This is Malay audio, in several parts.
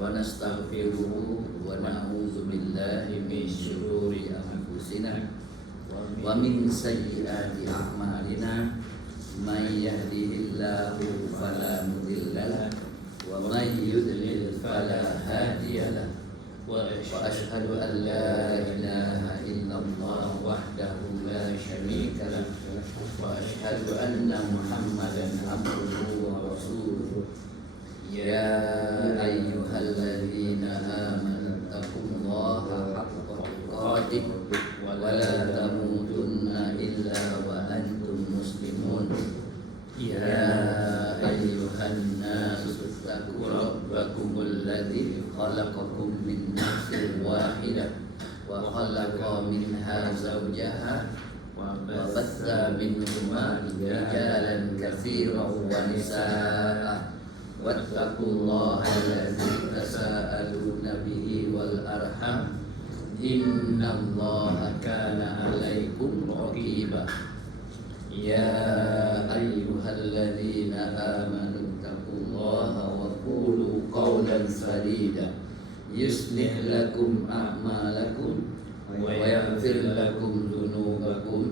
ونستغفره ونعوذ بالله من شرور أنفسنا ومن سيئات أعمالنا من يهده الله فلا مضل له ومن يضلل فلا هادي له وأشهد أن لا إله إلا الله وحده لا شريك له وأشهد أن محمدا عبده ورسوله يا أيها الذين آمنوا اتقوا الله حق تقاته ولا تموتن إلا وأنتم مسلمون يا أيها الناس اتقوا ربكم الذي خلقكم من نفس واحدة وخلق منها زوجها وبث منهما رجالا كثيرا ونساء واتقوا الله الذي تساءلون به والأرحام إن الله كان عليكم رقيبا يا أيها الذين آمنوا اتقوا الله وقولوا قولا سديدا يصلح لكم أعمالكم ويغفر لكم ذنوبكم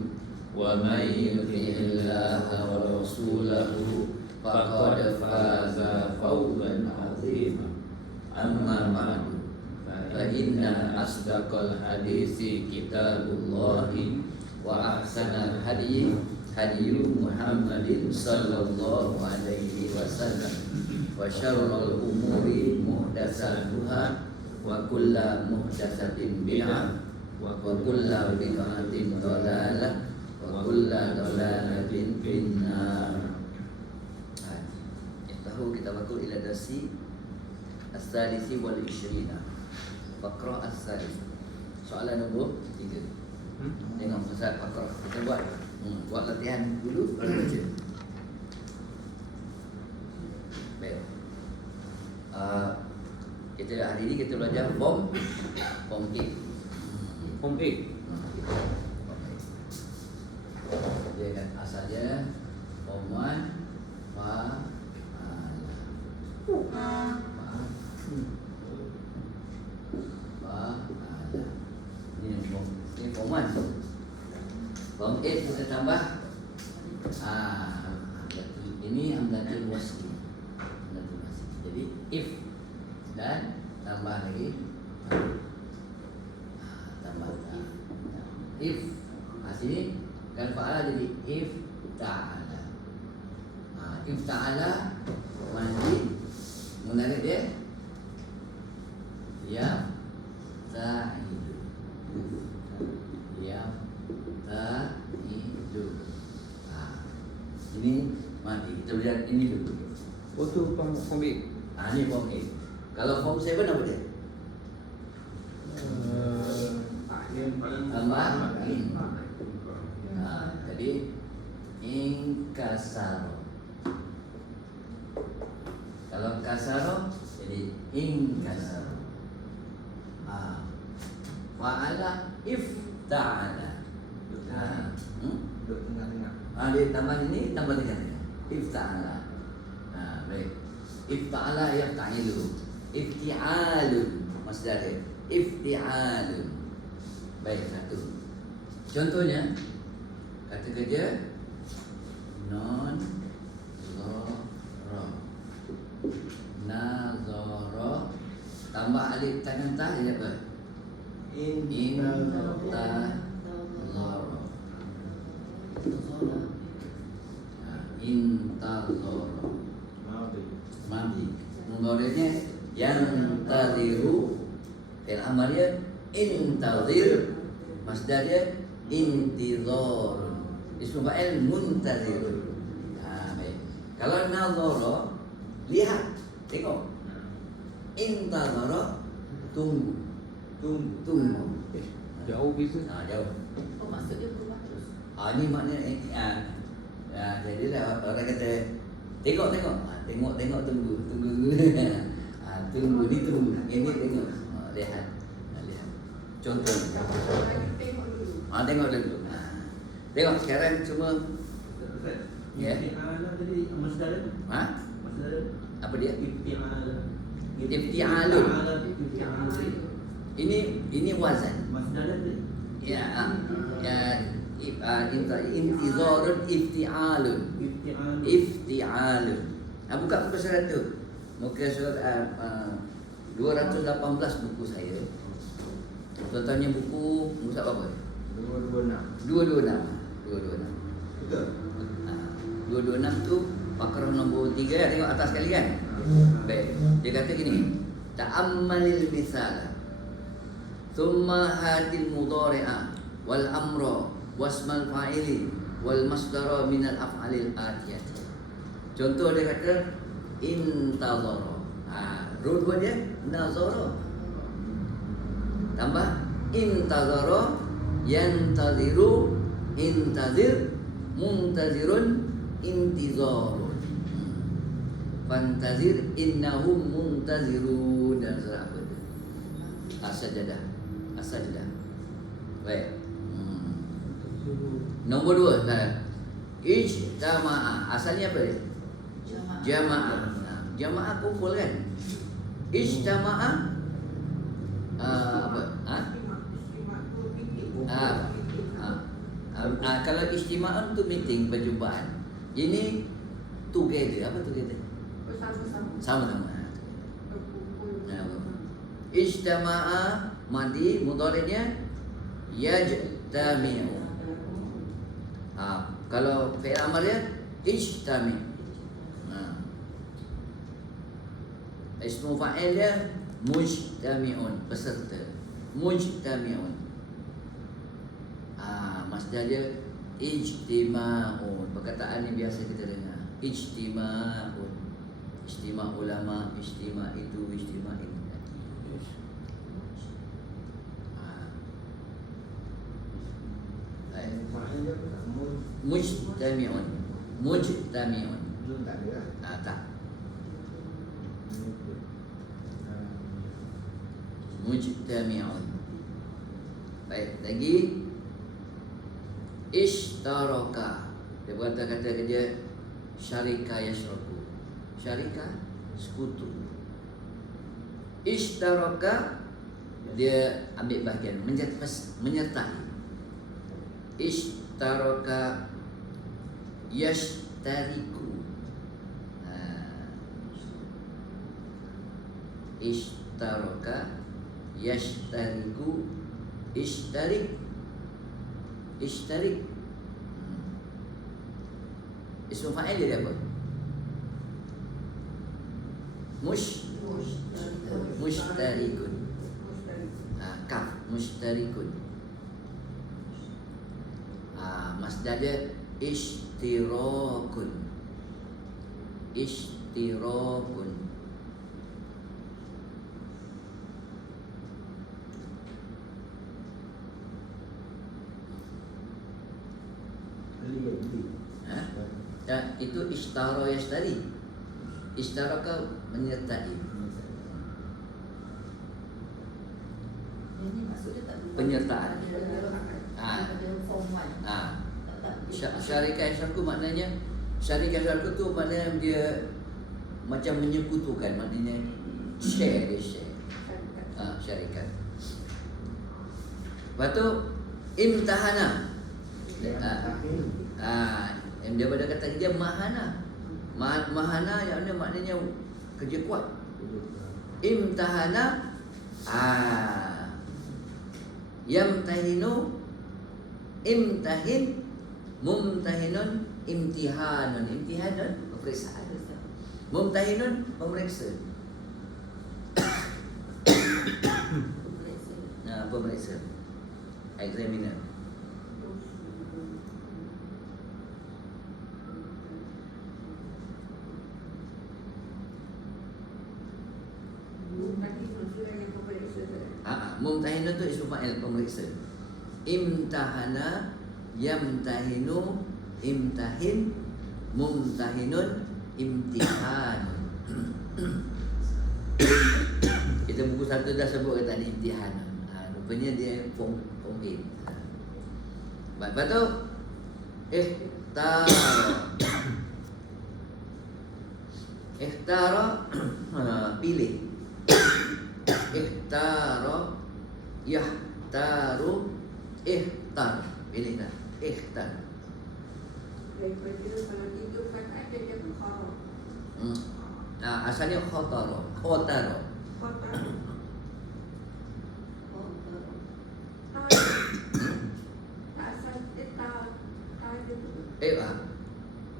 ومن يطع الله ورسوله فقد فاز فوزا عظيما أما بعد فإن أصدق الحديث كتاب الله وأحسن الهدي هدي محمد صلى الله عليه وسلم وشر الأمور محدثاتها وكل محدثة بدعة وكل بدعة ضلالة وكل ضلالة في النار. Kita bakul ila darsi as-salisi wal 20. Faqra as-salis. Soalan nombor 3. Tengok Ustaz Faqra. Kita buat latihan dulu baru baca. Baik. Kita hari ini kita belajar form A. Form A. Dia kan asalnya form 1 Ini form 1. Form 8 kita tambah ini hamzatul wasl. Jadi if dan tambah lagi tambah if. Sini kan fa'ala jadi if ta'ala. If ta'ala mandi menarik dia ya ta'idu ya ta'idu. Ini mandi. Kita lihat ini dulu. Oh tu form B. Ini form A. Kalau form 7 apa dia? Tambah in. Jadi inkasaro. Kalau kasaro jadi inkasaro. Fa'ala if ta'ala. Duduk tengah-tengah. Dia tambah ini tambah tengah-tengah. If ta'ala. Baik. If ta'ala yafta'ilu. Ifti'alun. Masdar dia. Ifti'alun. Baik, satu. Contohnya kata kerja non nazara tambah alif tangan ta jadi apa? Intazara. Intazara. Madi. Mudhari'nya yang tadiru. Fi'il amalnya intazir. Masdarnya intizar. Ismu fa'il muntazir. Baik. Kalau nazara lihat, tengok. Intazara tunggu. Tunggu. Jauh bisa. Jauh. Oh, maksudnya berubah terus. Ini maknanya jadilah orang kata tengok. Tengok tunggu. Tunggu ni tunggu. Ini tengok. Lihat. Contoh. Tengok dulu. Tengok dulu. Tengok sekarang cuma ya. Ifti'ala tadi masdar. Masdar. Apa dia? Ifti'ala. Ifti'alun. Ini wazan. Ya, intizarun ifti'alun. Ifti'alun. Buka muka surat tu. Muka surat 218 buku saya. Contohnya buku Musa apa? 226. Betul. 226 tu Baqarah nombor 3 ya, tengok atas sekali kan. Baik. Dia kata gini, ta'ammalil misala. Thumma hadil mudhari'a wal amra wasmal fa'ili wal masdara minal af'alil atiyati. Contoh dia kata intazara. Rud buat dia nazara. Tambah intazara, yantaziru, intazir, muntazirun, intizarun. Fantazir innahum muntazirun. Dan surah apa tu? As-Sajdah. As-Sajdah. Baik. Nombor 2 ijtama'a. Asalnya apa dia? Jamaah. Jamaah kumpul kan? Ijtama'a apa? Kalau ijtima'an tu meeting, perjumpaan. Ini together. Apa together? Sama-sama. Ijtama'a madi mudhari'nya yajtami'u. Kalau fi'il amr dia ijtami'. Ismu fa'il dia mujtami'un, peserta. Mujtami'un. Masdar dia ijtima'un. Perkataan ni biasa kita dengar. Ijtima'un. Ijtima' ulama, ijtima' itu, ijtima' itu. Mujtami'un. Mujtami'un. Tak. Mujtami'un. Baik, lagi ishtaraka. Dia kata dia syarika yashraku. Syarika sekutu. Ishtaraka dia ambil bahagian, menyertai. Ishtaraka yashtariku. Ishtaraka yashtariku. Ishtarik. Ismu fa'il dia apa? Mushtarikun. Kaf mushtarikun. Masdar dia ishtirakun. Ishtirakun. Itu ishtara yashtari. Ishtaraka menyertai. Ini maksudnya tak Penyertaan. Form 1. Syarikah syarku maknanya, syarikah syarku tu maknanya dia macam menyekutukan, maknanya share, dia share. Syarikat. Lepas tu imtahana. Dia pada kata dia mahana. Mahana yang maknanya kerja kuat. Imtahana. Yamtahinu. Imtahin. Mumtahinun. Imtihanun. Imtihanun pemeriksaan. Mumtahinun pemeriksa. Pemeriksa. Examiner. Mumtahinun tu ismu fa'il, pemeriksa. Imtahana, yamtahinu, imtahin, mumtahinun, imtihan. Kita buku 1 dah sebut kata ni imtihan. Rupanya dia form A. Lepas tu Ikhtara pilih. Ikhtara, yahtaru, ihtar. Pilih tak? Ikhtar. Daripada kalau tiga perkataan dia jadi khara. Asalnya khotara. Khotara. Kota. Asal dia tak ada tu.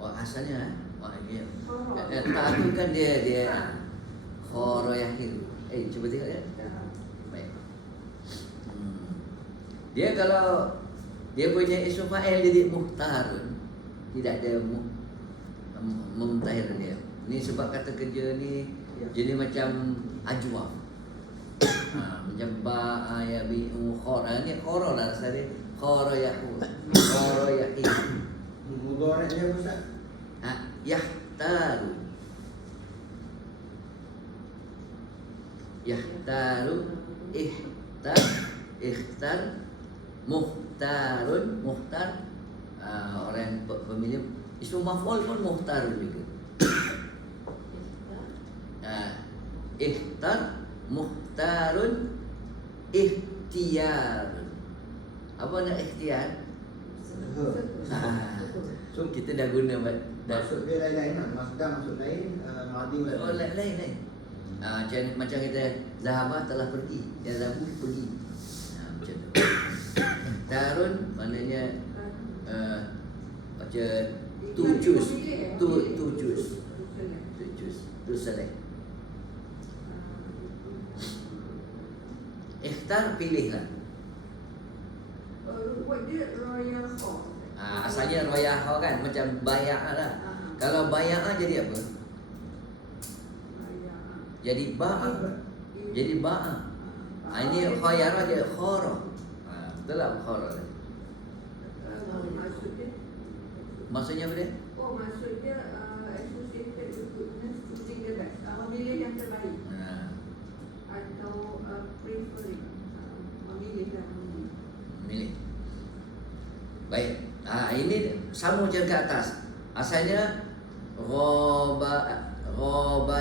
Asalnya dia. Khara. Tak tu kan dia khara yahil. Cuba tengok ya. Baik. Dia kalau dia punya isim fa'il jadi muhtarun, tidak ada mumtahir dia. Ni sebab kata kerja ni jadi macam ajwa. Macam ba'a ya bi'u khara. Ni khara lah rasanya. Khara yahul. Khara yahil. Mudhari' dia Ustaz. Yahtaru. Yahtaru, ikhtar, muhtarun, muhtar, orang pemilih. Isim maf'ul pun muhtarun juga. Ikhtar, muhtarun, ikhtiyarun. Apa nak ikhtiyar? So kita dah guna Maksud dia lain-lain lah. Masdar maksud lain, madi lain. Macam kita Zahabah telah pergi, dia Zahabu pergi. Macam tu. Tarun maknanya macam tujus. Tu selek. Ikhtar pilihlah. Buat dia royal khara. Asalnya royah kan macam bay'ah lah. Kalau bay'ah jadi apa? Jadi ba'a. Jadi ba'a. Ini khayara dia khara. Betul lah khara. Maksudnya apa dia? Maksudnya associated with choosing the best. Memilih yang terbaik. Atau preferring. Memilih dan Milih. Baik. Ini sama macam ke atas. Asalnya ghaba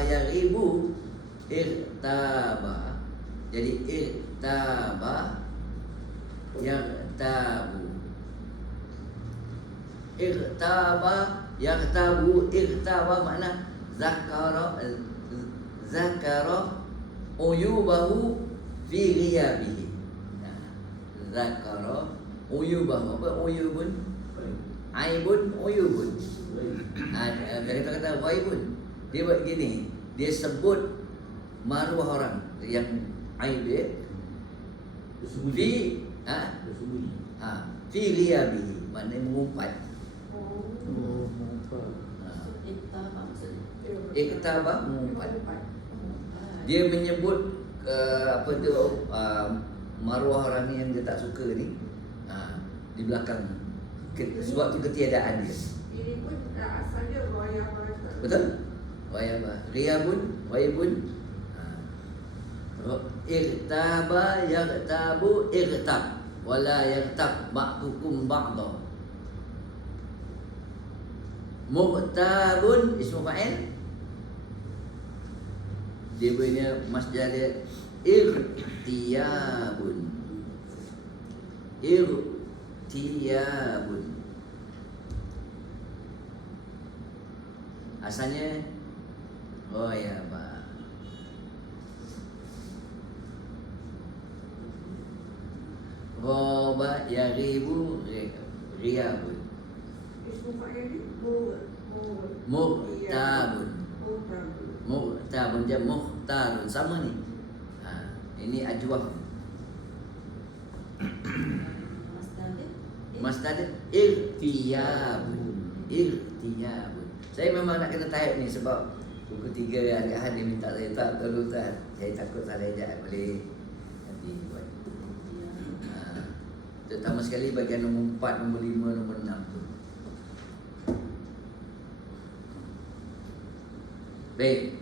yaghibu irtaba. Jadi irtaba yaghtabu. Irtaba makna zakara uyubahu fi ghiyabihi. Zakara uyubahu. Apa uyubun? Aibun, uyubun. Mereka kata waibun. Dia buat gini, dia sebut maruah orang yang aib dia fi fi ghiyabihi, maknanya mengumpat. Iktaba mengumpat. Dia menyebut apa tu maruah orang ni yang dia tak suka ni di belakang sebab tu ketiadaan dia. ini pun asalnya royal. Betul? Wayabah. Riyabun, waibun. Irtaba yaghtabu irtab wala yaghtab ba'dukum ba'dha. Mughtabun ismu fa'il. Dia punya masdar dia irtiyabun. Irtiyabun. Asalnya ghayaba. Ghaba yaghibu ghiyabun. Ismu fa'il ni Muhtabun. Muhtabun je muhtarun sama ni. Ini ajwah. Masdar irtiyabun. Irtiyabun. Saya memang nak kena type ni sebab buku 3 hari Ahad dia minta saya tak tolong Ustaz. Saya takut salah ejaan boleh nanti buat. Terutama sekali bagian nombor 4, nombor 5, nombor 6 tu. Baik.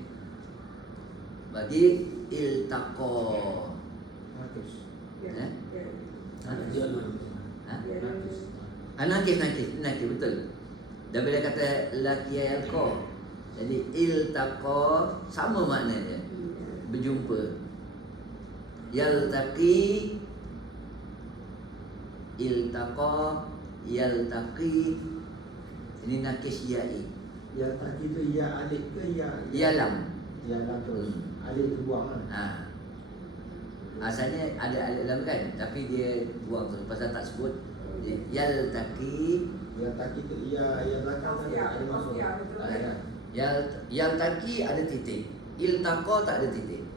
Bagi iltaqa. Nakis betul. Dan bila kata laki yalqa, jadi iltaqa sama makna dia. Berjumpa. yaltaqi, iltaqa, yaltaqi. Ini nakis ya'i. Ya tadi tu ya alif ke ya? Ya lam. Ya lam terus. Alif tu buang kan? Ha. Asalnya ada alif lam kan, tapi dia buang tu pasal tak sebut. Yaltaqi, Ya tadi tu ya belakang kan ada masuk. Ya, betul. yaltaqi ada titik. Iltaqa tak ada titik.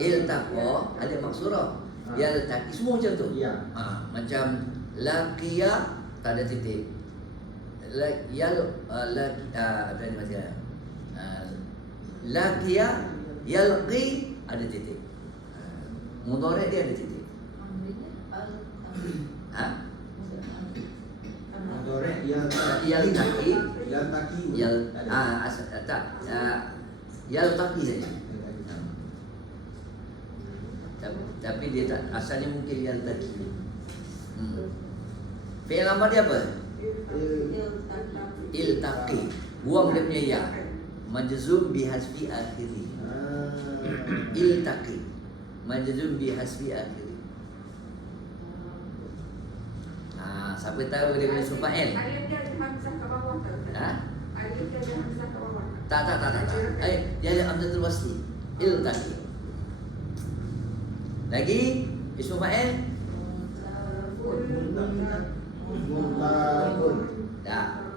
Iltaqa ada maksurah. Yaltaqi semua macam tu. Ya. Macam laqiya tak ada titik. Apa ni macam laqiya, yalqi ada titik. Mudhari' dia ada titik. Ha? Mudhari' yaltaqi. Yaltaqi, Yaltaqi. yaltaqi saja. Tapi dia tak, asalnya mungkin yaltaqi. Fi'il amar dia apa? Iltaqi. Buang dia punya ya. Majzum bihasfi akhiri. Iltaqi. Majzum bihasfi akhiri. Siapa tahu dia punya sufa'il? Alif dia ada hamzah ke bawah tak? Ha? Alif dia ada hamzah ke bawah Tak. Dia ada hamzatul wasli. Iltaqi. Lagi ismu fa'il? Multaqun. Tak,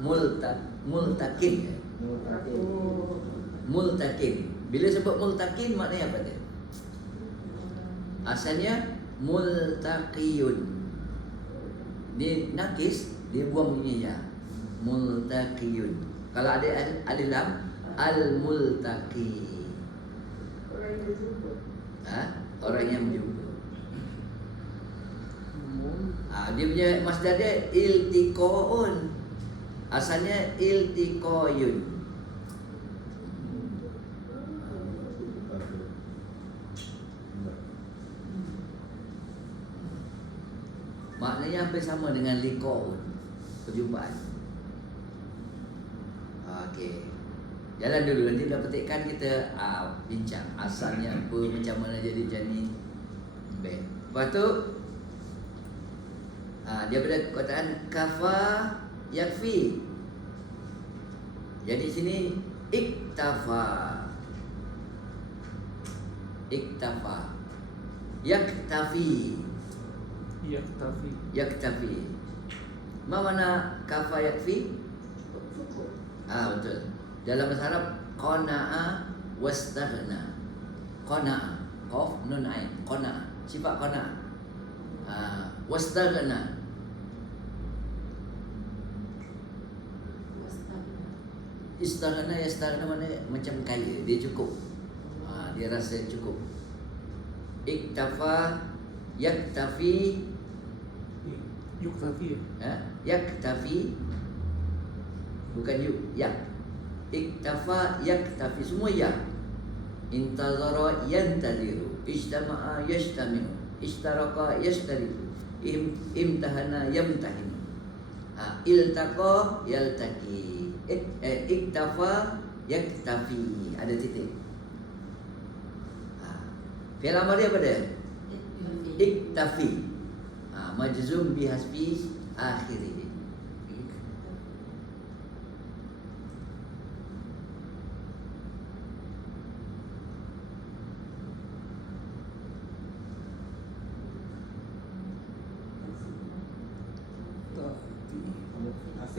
multakin. Multakin. Bila sebut multakin maknanya apa dia? Asalnya multaqiyun. Dia nakis, dia buang bunyi ya. Multaqiyun. Kalau ada alif lam, al-multaqi. Orang yang berjumpa. Orang yang berjumpa. Dia punya masdar dia iltiqaun. Asalnya iltiqayun. Maknanya hampir sama dengan liqaun, perjumpaan. Okey. Jalan dulu, nanti dah petikkan kita bincang asalnya apa, macam mana jadi macam ni. Baik. Lepas tu dia pada kataan kafa yakfi. Jadi sini iktafa. Iktafa. Yaktafi. Yaktafi. Ma mana kafa yakfi? Cukup. Betul. Dalam bahasa Arab qana'a wastaghna. Qana'a, qaf nun ain, qana'a. Sifat qana'a. Wastaghna. Istaghna, yastaghna mana macam kaya, dia cukup. Dia rasa cukup. Iktafa, yaktafi. Yuktafi. Yaktafi. Bukan yak. Iktafa, yaktafi, semua ya. Intazara, yantadiru. Ijtama'a, yajtami'u. Ishtaraqa, yashtariku. Imtahana, yamtahinu. Iltaqa, yaltaqi. Iktafa, yaktafi. Ada titik. Fi'il amar dia apa dia? Iktafi. Majzum bihasbi akhiri.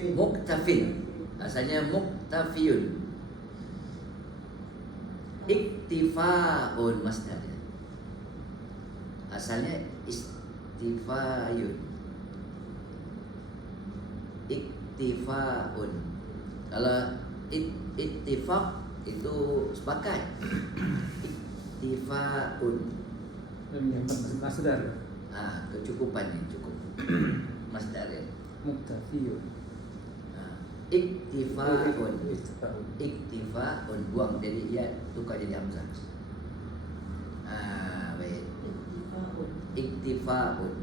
Muktafin. Asalnya muktafiyun. Iktifa'un masdarnya. Asalnya istifayun. Iktifa'un. Kalau ittifaq itu sepakat. Iktifa'un. Masdar. Kecukupan ni cukup. Masdar dia. Muktafiyun. Iktifa'un. Iktifa'un, buang jadi ya, tukar jadi hamzah. Baik. Iktifa'un.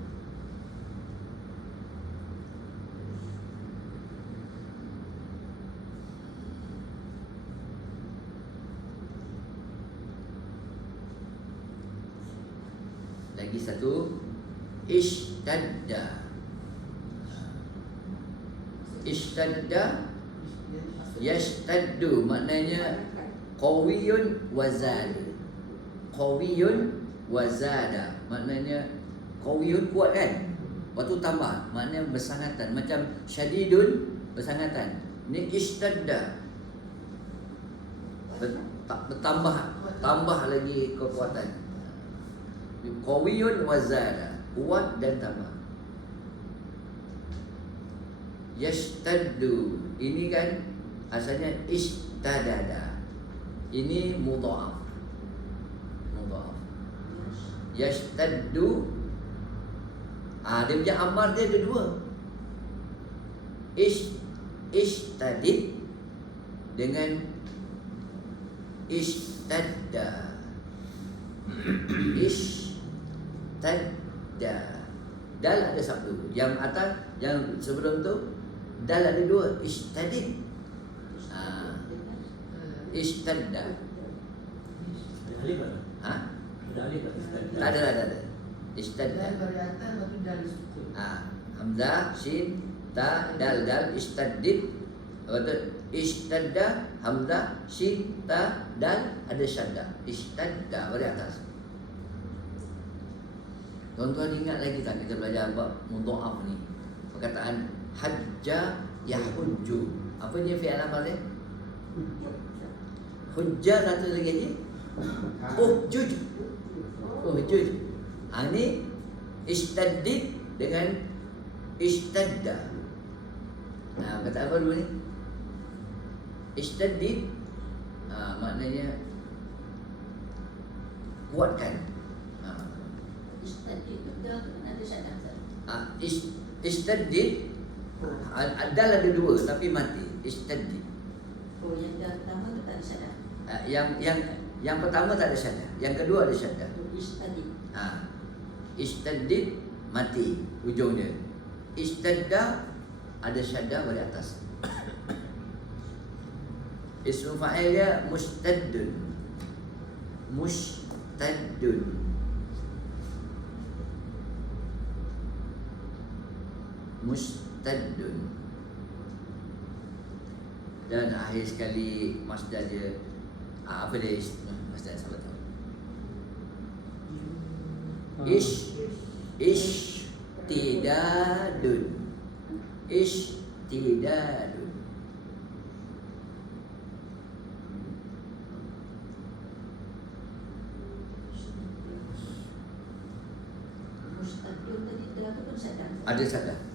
Lagi satu, ishtadda. Ishtadda yashtaddu, maknanya qawiyun wa zada. Qawiyun wa zada, maknanya qawiyun kuat kan, waktu tambah maknanya bersangatan. Macam syadidun bersangatan, ni ishtadda bertambah, tambah lagi kekuatan. Qawiyun wa zada, kuat dan tambah. Yashtaddu, ini kan asalnya ishtadada, ini mudha'af. Mudha'af. Yashtaddu, dia punya amar dia ada dua. Ishtadid dengan ishtadda. Ishtadda, dal ada satu, yang atas, yang sebelum tu dal ada dua, ishtadid. Ishtadda. Ada alif tak? Ha? Ada alif tak? Tak ada. Ishtadda. Dan variatan tapi dari sukun. Hamzah, shin, ta, dal, ishtadid. Lepas tu ishtadda, hamzah, shin, ta, dal, ada syadda. Ishtadda pada atas. Tuan-tuan ingat lagi tak kita belajar bab mudha'af ni? Perkataan hajja yahujju. Apa dia fi'il amal dia? Hujjah, satu lagi ni uhjuj. Uhjuj. Ni ishtadid dengan ishtadda. Kata apa dulu ni? Ishtadid, maknanya kuatkan. Ishtadid, adal ada dua tapi mati. Ishtadid. Oh, yang pertama tu tak ada syadah. Yang pertama tak ada syaddah, yang kedua ada syaddah. Ishtadid. Ishtadid mati ujung dia. Ishtadda ada syaddah pada atas. Ismu fa'il dia mustaddun. Mustaddun. Mustaddun. Dan akhir sekali masdar dia, apa dia masdar, siapa tahu? Ishtidadun. Ishtidadun. Mustadun tadi dah tu pun syadah. Ada syaddah.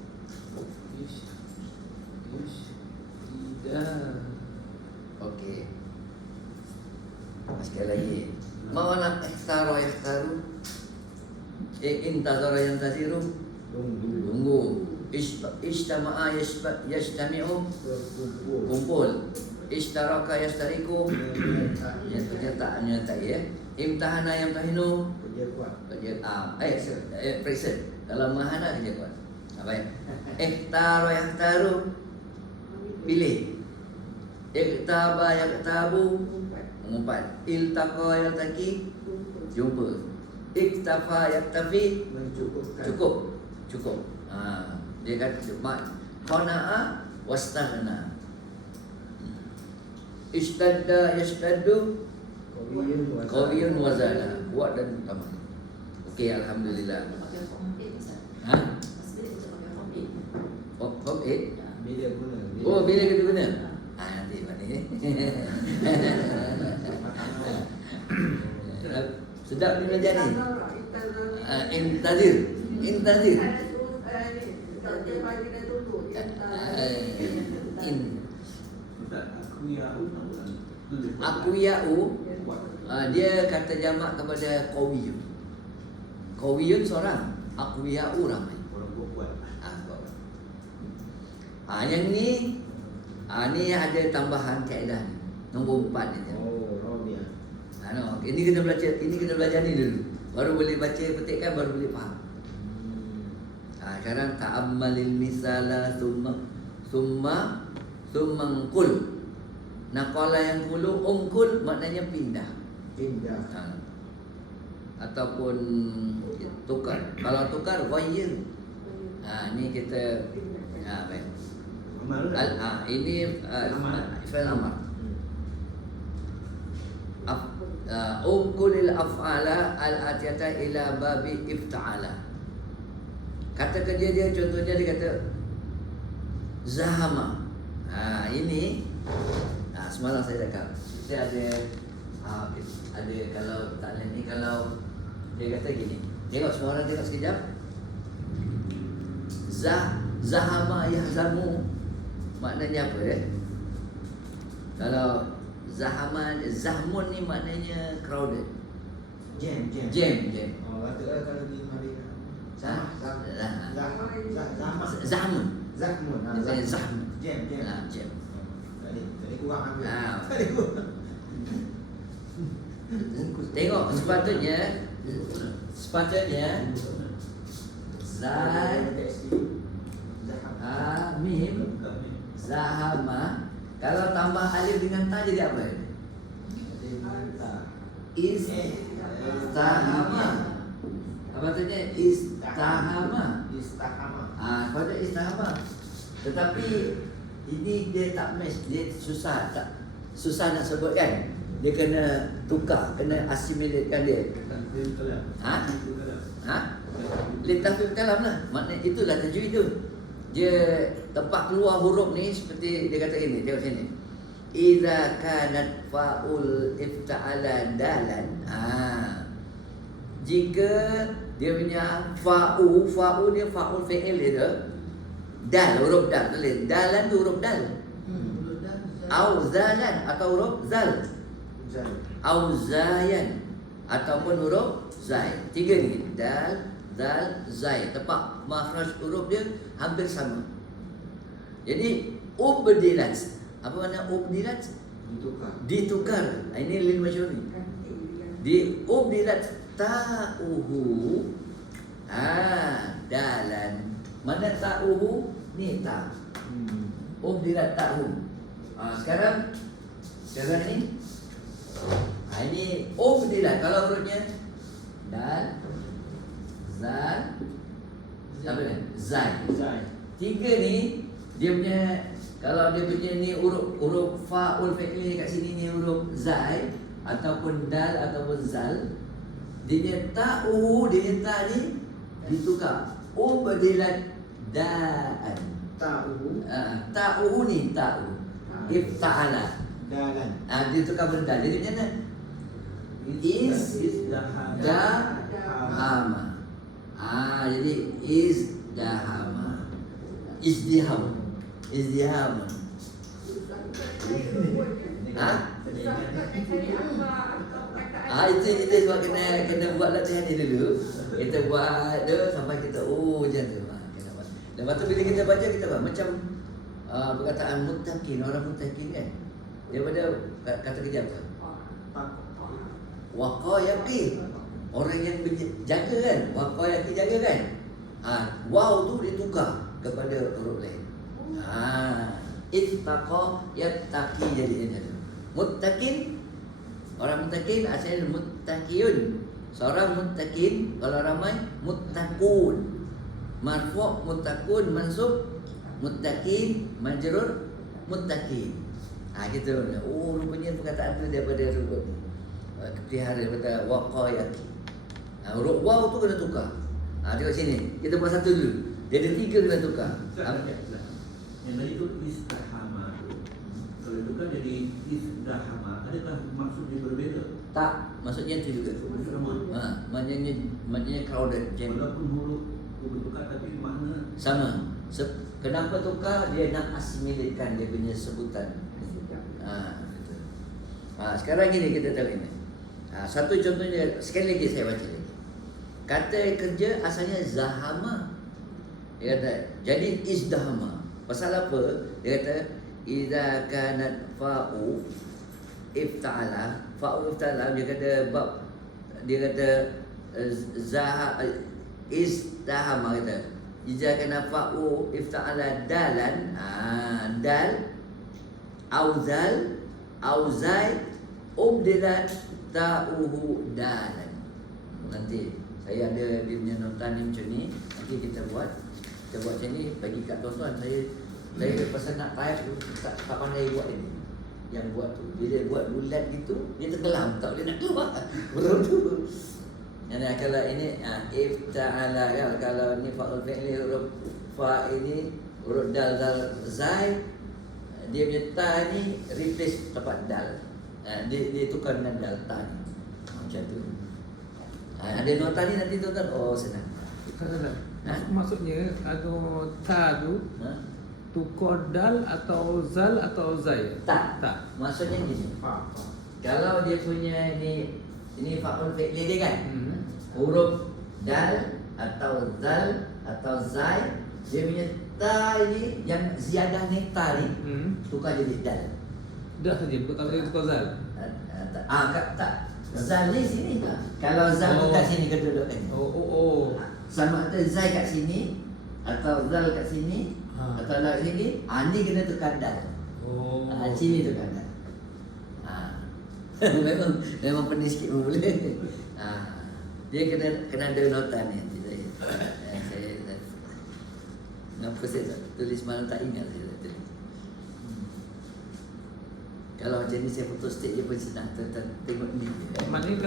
Okey. Sekali lagi. Mawana ikhtara yakhtaru. Intazara yantaziru. Tunggu. Ishtama'a yajtami'u. Kumpul. Ishtaraka yashtariku. Yang penyertaan menyertai ya. Imtahana yamtahinu. Kerja kuat. Periksa. Dalam mahana kerja kuat. Apa ya? Ikhtara yakhtaru. Pilih. Iktaba yaktabu, mengumpat. Iltaqa yaltaqi, jumpa. Iktafa yaktafi, Mencukupkan. cukup. Dia kata qana'a wastaghna. Ishtadda yashtaddu, qawiyun wa zala, kuat dan tambah. Okey, alhamdulillah. Pakai form 8 Ustaz. Masih kita pakai form 8. Form 8. Bila guna. Oh, bila kita guna? Nanti mana ni? Sedap ni belajar ni. Intazir. Aku ya'u, dia kata jamak kepada qawiyun. Qawiyun seorang, aku ya'u ramai. Yang ni ni ada tambahan kaedah ni. Nombor 4 ni. Oh, Rabiah. Ini kena belajar ni dulu. Baru boleh baca petikan, baru boleh faham. Sekarang ta'ammalil misala summa ngkul. Naqala yang kulu ungkul maknanya pindah. Pindah. ataupun tukar. Kalau tukar ghayyir. Ni kita baik. Amal Ini Amal. fi'il amr. Umkulil af'ala al-atiyata ila babi ifta'ala. Kata kerja dia contohnya dia kata zahama. Ini semalam saya cakap. Kita ada kalau taklim ni, kalau dia kata gini. Tengok semua orang tengok sekejap. Zahama yahzamu maknanya apa Kalau zahmun ni maknanya crowded. Jam. Oh, kata kalau di Madinah. Zahmun. Zahmun. Zahmun. Jam. Jam. Tadi kurang apa? Tengok sepatutnya mim zahama. Kalau tambah alif dengan ta jadi apa? Istahama. Sepatutnya istahama. Sepatutnya istahama. Tetapi ini dia tak match, dia susah nak sebut kan. Dia kena tukar, kena assimilatekan dia. Litafif kalam lah. Maknanya itulah tajwid tu. Dia tempat keluar huruf ni seperti dia kata gini, tengok sini. Idza kanat fa'ul ifta'ala dalan. Jika dia punya fa'u dia fa'ul fi'il dia. Dal, huruf dal tulis. Dalan tu huruf dal. Au zalan atau huruf zal. Au zayan ataupun huruf zai. Tiga ni. Dal, zal, zai. Tempat makhraj huruf dia hampir sama. Jadi ubdilat. Apa makna ubdilat? Ditukar. Ini lil masyhuri. Di ubdilat ta'uhu. Dalan. Mana ta'uhu? Ni ta. Ubdilat ta'uhu. Sekarang ni. Ini ubdilat. Kalau hurufnya dal, zal, apa ni? Zai. Tiga ni dia punya, kalau dia punya ni huruf fa'ul fi'il kat sini ni huruf zai ataupun dal ataupun zal. Dia ta'u, dia ta ni ditukar. Ubdilat da'an. Ta'u ni ta'u. Ifta'ala. Dalan. Ditukar benda. Jadi macam mana? Izdahama. Jadi izdahama. Izdiham. Itu sebab kena buat latihan ni dulu. Kita buat dia sampai kita macam tu. Lepas tu bila kita baca kita faham. Macam perkataan muttaqin, orang muttaqin kan. Daripada kata kerja apa? Waqayaqi. Orang yang jaga kan. Waqayaqi jaga kan. Waw tu ditukar kepada huruf lain. Ittaqa yattaqi jadinya. Muttaqin, orang muttaqin asalnya muttaqiyun. Seorang muttaqin, kalau ramai muttaqun. Marfu' muttaqun, mansub muttaqin, majrur muttaqin. Gitu. Rupanya perkataan tu daripada huruf pelihara daripada waqayaqi. Huruf waw tu kena tukar. Tengok sini. Kita buat satu dulu. Dia ada tiga kena tukar. Yang tadi tu istahama tu. Kalau tukar jadi izdahama, adakah maksudnya berbeza? Tak, maksudnya itu juga. Sama. Maknanya crowded jam. Walaupun huruf bertukar tapi makna Sama. Kenapa tukar? Dia nak assimilatekan dia punya sebutan. Betul. Sekarang gini kita tahu ini. Satu contohnya, sekali lagi saya baca lagi. Kata kerja asalnya zahama. Dia kata jadi izdahama. Pasal apa? Dia kata idza kanat fa'u ifta'ala. Fa'u ifta'ala dia kata bab, dia kata izdahama kata. Idza kana fa'u ifta'ala dalan, dal auzal auzai ubdilat ta'uhu dalan. nanti saya ada dia punya nota ni macam ni. Nanti kita buat macam ni bagi kat tuan-tuan. Saya pasal nak type tu tak pandai buat ini. Yang buat tu bila buat bulat gitu dia tenggelam, tak boleh nak keluar. Betul tu. Dan kalau ini ifta'ala kan, kalau ni fa'ul fi'li huruf fa ini huruf dal zai, dia punya ta ni replace tempat dal. Dia tukar dengan dal ta ni. Macam tu. Ada nota ni nanti tuan-tuan, oh senang. Maksudnya kalau ta tu tukar dal atau zal atau zai? Tak. Tak. Maksudnya gini. Kalau dia punya ini fa'ul fi'li dia kan. Huruf dal atau zal atau zai, dia punya ta ni yang ziyadah ni ta ni tukar jadi dal. Dah saja, bukan kalau tukar zal. Tak. Zal ni sini. Kalau zal tu kat sini kedudukan. Oh. Sama ada zai kat sini atau zal kat sini atau kat sini, ni kena tukar dal. Oh. Sini tukar dal. memang pening sikit pun boleh. Dia kena ada nota ni nanti saya kenapa saya tak tulis malam tak ingat saya tak tulis. Kalau macam ni saya foto state je pun senang, tengok ni. Maknanya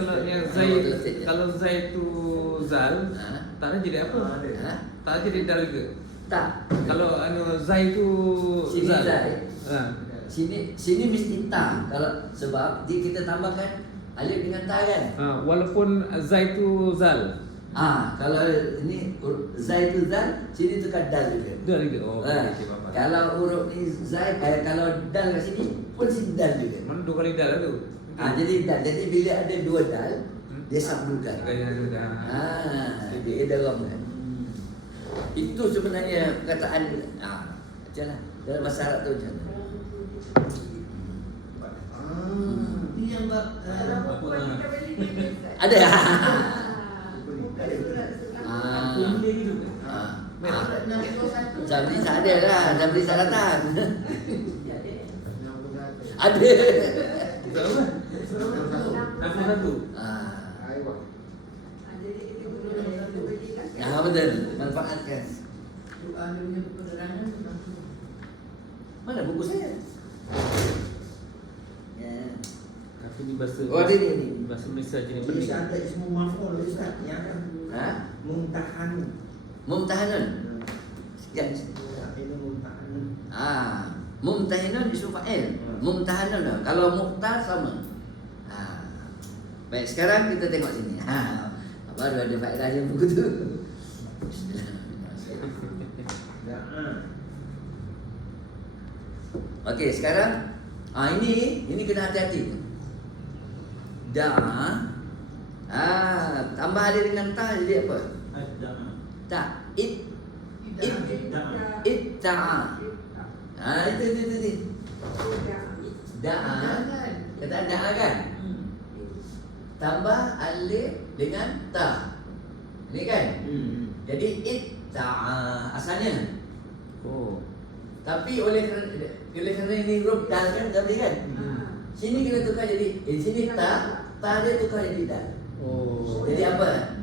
kalau zai tu zal, tak ada jadi apa? Tak ada jadi dal ke? Tak. Kalau zai tu Sini zal. zai. Sini mesti ta. Kalau sebab kita tambahkan alif dengan ta kan. Walaupun zai tu zal. Kalau ini zai tu zal, sini tukar dal juga. Dal juga. Oh, okey, faham. Kalau huruf ni zai, kalau dal kat sini pun sini dal juga. Mana dua kali dal tu? Jadi dal. Jadi bila ada dua dal, dia sabdukan. Dia dalam kan. Itu sebenarnya perkataan macam lah. Dalam bahasa Arab tu macam mana? Ini yang tak Ada. boleh gitu kan? Zabri tak ada lah. Zabri Salatan. Ada. Berapa? 61. Betul. Manfaatkan. Doa dia punya penerangan Mana buku saya? Tapi di bahasa ni. bahasa Malaysia jenis Jadi pening. saya ada ismu maf'ul Ustaz yang akan mumtahan. Mumtahanun. Sekejap. Ini mumtahan. Mumtahinun isu fa'il. Mumtahanun lah. Kalau muqtar sama. Baik, sekarang kita tengok sini. Baru ada faedahnya buku tu. Okey, sekarang ini kena hati-hati. Tambah ada dengan ta jadi apa? Tak. Itta'a. Itu. Da'a. Kata da'a kan? Tambah alif dengan ta. Ini kan? Jadi itta'a asalnya. Oh. Tapi oleh kerana ini huruf dal kan tadi kan? Sini kena tukar jadi sini ta dia tukar jadi dal. Oh. Jadi apa?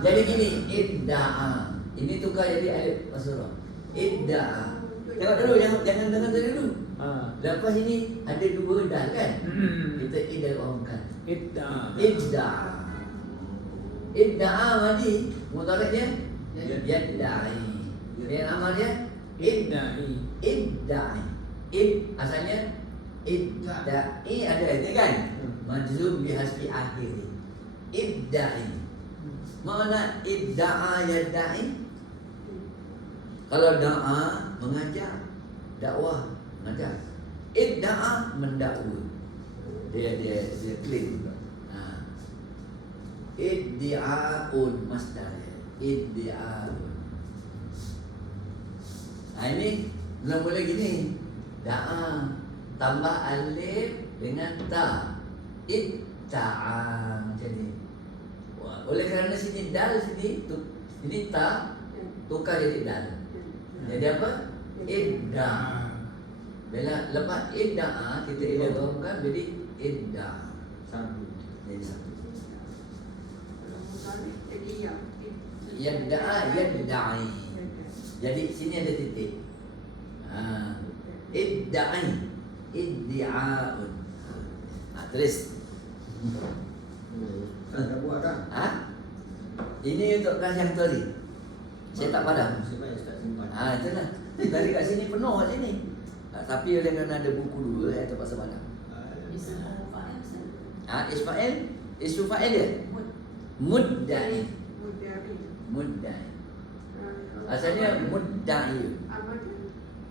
Jadi gini, idda'a. Ini tukar jadi alif masurah. Idda'a. Tengok dulu, jangan dengar dulu. Lepas ini ada dua dal kan? Kita idda'a. Idda'a madi mudhari'nya yadda'i. Dia nama dia idda'i. Asalnya idda'i ada itu kan? Majzum bihasbi akhiri. Idda'i. Mana idda'a yadda'i? Kalau da'a mengajar, dakwah mengajar. Idda'a mendakwa. Dia claim. Iddi'a'un masdar. Iddi'a'un. Ini belum boleh gini. Da'a tambah alif dengan ta. Idda'a macam ni. Oleh kerana sini dal sini ini ta tukar jadi dal. Jadi apa? Idda. Bila lepas idda'a kita idghamkan jadi idda. Satu. Jadi satu. Mudari jadi ya. Yadda'i. Jadi sini ada titik. Idda'i. Iddi'a'un. Tulis. Tak ada buat dah. Ini untuk kelas yang tadi. Saya tak padam. Nasib baik Ustaz simpan. Itulah. Tadi kat sini penuh kat sini. Tapi oleh kerana ada buku dua, saya terpaksa padam. Bisa fa'il Ustaz. Ismail, isu fa'il dia. Mudda'i. Mudari. Mudda'i. Asalnya mudda'i. Apa tu?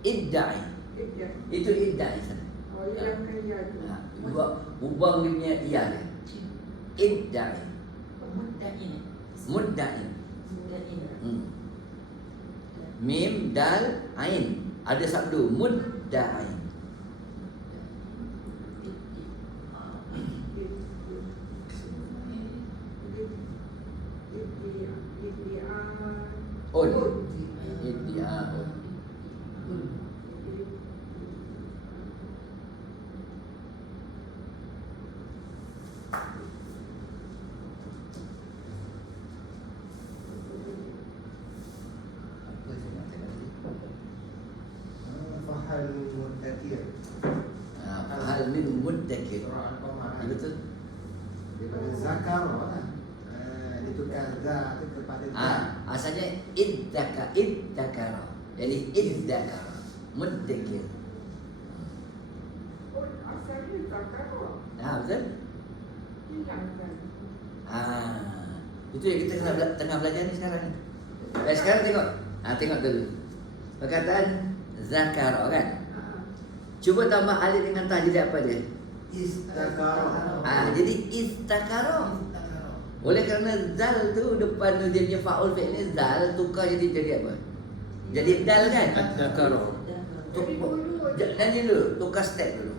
Idda'i. Iddah. Itu idda'i sana. Oh, yang kaya tu. Ubang dia punya iya dia. Idda'i. Mudda'in. Mudda'i. Mudda'in. Mim, dal, ain. Ada sabdu mudda'i. Iddi'a'un. Apa saya nak cakap tadi? Fahal muddakir. Hal min muddakir. Surah Al-Qamar. Betul? Daripada zakar lah. Ditukar za tu kepada za. Asalnya iddakara. Jadi iddakara. Muddakir. Oh, asalnya zakar. Betul? Hilangkan. Itu yang kita tengah belajar ni sekarang ni. Baik, sekarang tengok. Tengok dulu. Perkataan zakara kan? Cuba tambah alif dengan ta jadi apa dia? Istakara. Jadi istakara. Oleh kerana zal tu depan tu dia punya fa'ul fi'il ni zal tukar jadi apa? Jadi dal kan? Dakaro. Nyanyi dulu, tukar step dulu.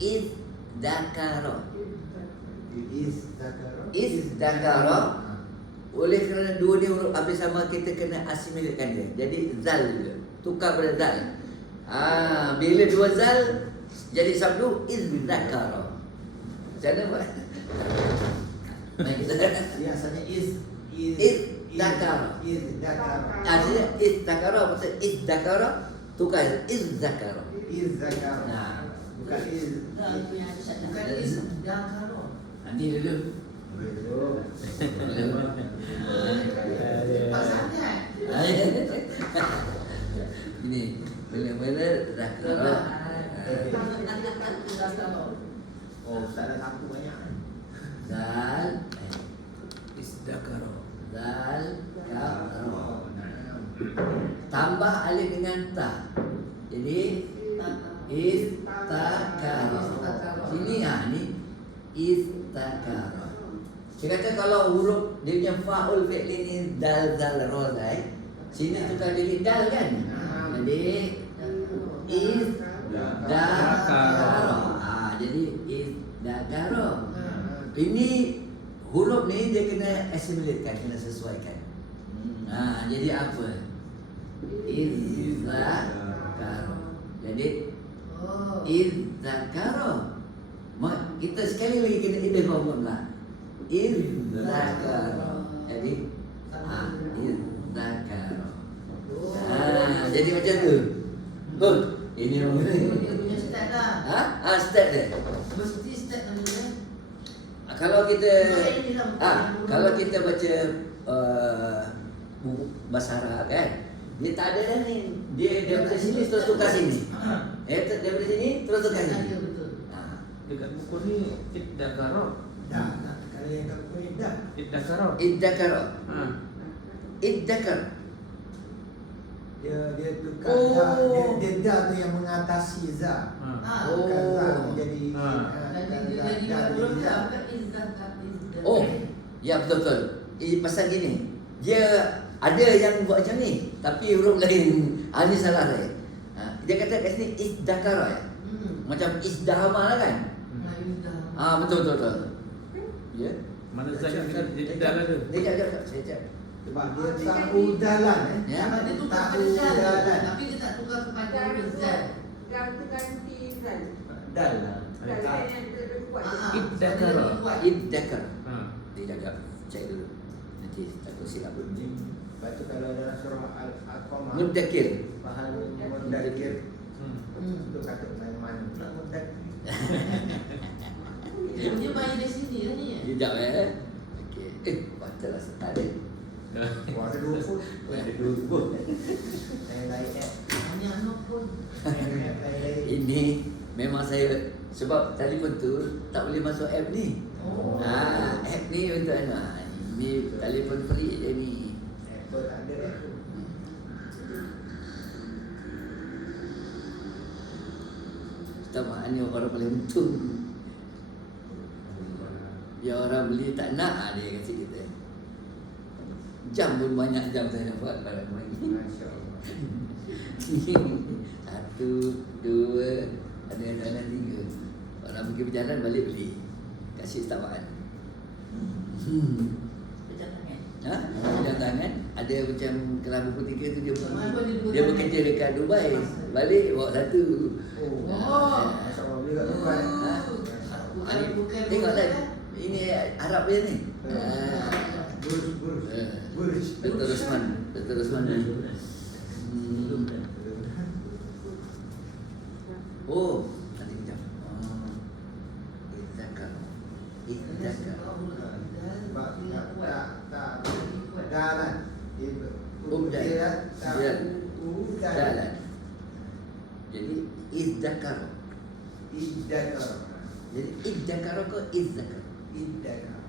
Isdakara. Istakara. Isdakara. Oleh kerana dua ni huruf habis sama, kita kena assimilate dia. Jadi zal juga. Tukar pada zal. Bila dua zal jadi sabdu isdakara. Macam mana buat? Ya, asalnya Isdakara. Isdakara. Artinya isdakara maksud isdakara tukar izdakara. Izzakara. Bukan iz. Bukan Dakaro. Nanti dulu. Ini benar-benar zakara. Oh, tak ada satu banyak kan? Zal, Isdakaro. zal, karo. Oh, nah. Tambah alif dengan ta. Jadi istakara. Sini ni istakara. Saya kata kalau huruf dia punya fa'ul fi'li ni dal zal ra zai, sini tukar jadi dal kan? Jadi isdakara. Jadi isdakara. Ini huruf ni dia kena assimilatekan, kena sesuaikan. Jadi apa? Izzakara. Jadi izzakara. Kita sekali lagi kena idgham lah. Izzakara. Jadi izzakara. Jadi macam tu. Ini Punya step dah. step dia. Mesti step namanya. Kalau kita kalau kita baca buku bahasa Arab kan, dia tak ada dah ni. Dia daripada sini terus tukar sini. Daripada sini terus tukar sini. Betul. Dekat buku ni Idakaro. Dah. Kalau yang kat kulit dah. Idakaro. Iddakara. Iddakar. Dia tukar Oh. dah. Dia dah tu yang mengatasi za. Bukan za menjadi Jadi huruf dah bukan Izzakar. Oh, ya betul-betul. Pasal gini, dia ada yang buat macam ni, tapi huruf lain. Ini salah saya. Dia kata kat sini isdakara ya. Macam isdahama lah kan? Betul. Ya. Mana saya jadi dah ada. Dia jap. Saya jap. Sebab dia tak udalan Ya. Dia tukar Tak kepada zal. udalan. Tapi dia tak tukar kepada huruf zal. Ganti zal. Dal lah. Zal yang terkuat. Iddakara. Iddakar. Dia cakap, cek dulu. hati takut silap. Lepas tu kalau dalam surah Al-Qamar, Muddakir. pahala mudakir. Hmm. Itu kata mana pula mudakir. Dia main di sini lah ni. Sekejap Okey. Bacalah start dia. Wah, ada 2 pun. Ada dua pun. Lain-lain app. Hanya anak pun. Lain-lain. Ini memang saya sebab telefon tu tak boleh masuk app ni. Oh. App ni untuk anak. Ini telefon free je ni. Apple tak ada app tu. Ustaz Mak ni orang paling untung. Dia orang beli tak nak dia kasi kita. Jam pun banyak jam saya dapat pada pagi. Masya Allah. 1, 2, ada 3. Orang pergi berjalan balik beli. Kasih Ustaz Mak. Pecah tangan. Pegang tangan. Ada macam Kelabur Putih tu dia Sama pergi. apa dia dua Dia tangan? bekerja dekat Dubai. Balik bawa satu. Oh. Masya Allah, beli kat Dubai. Bukan Tengoklah. Ini Arab dia ni. Burj. Dr. Rosman. Dr. Rosman ni. Oh, nanti kejap. Izzakar. Sebab tak dalan. Dalan. Dalan. Jadi Izzakar. Iddakar. Jadi Izzakar ke Izzakar?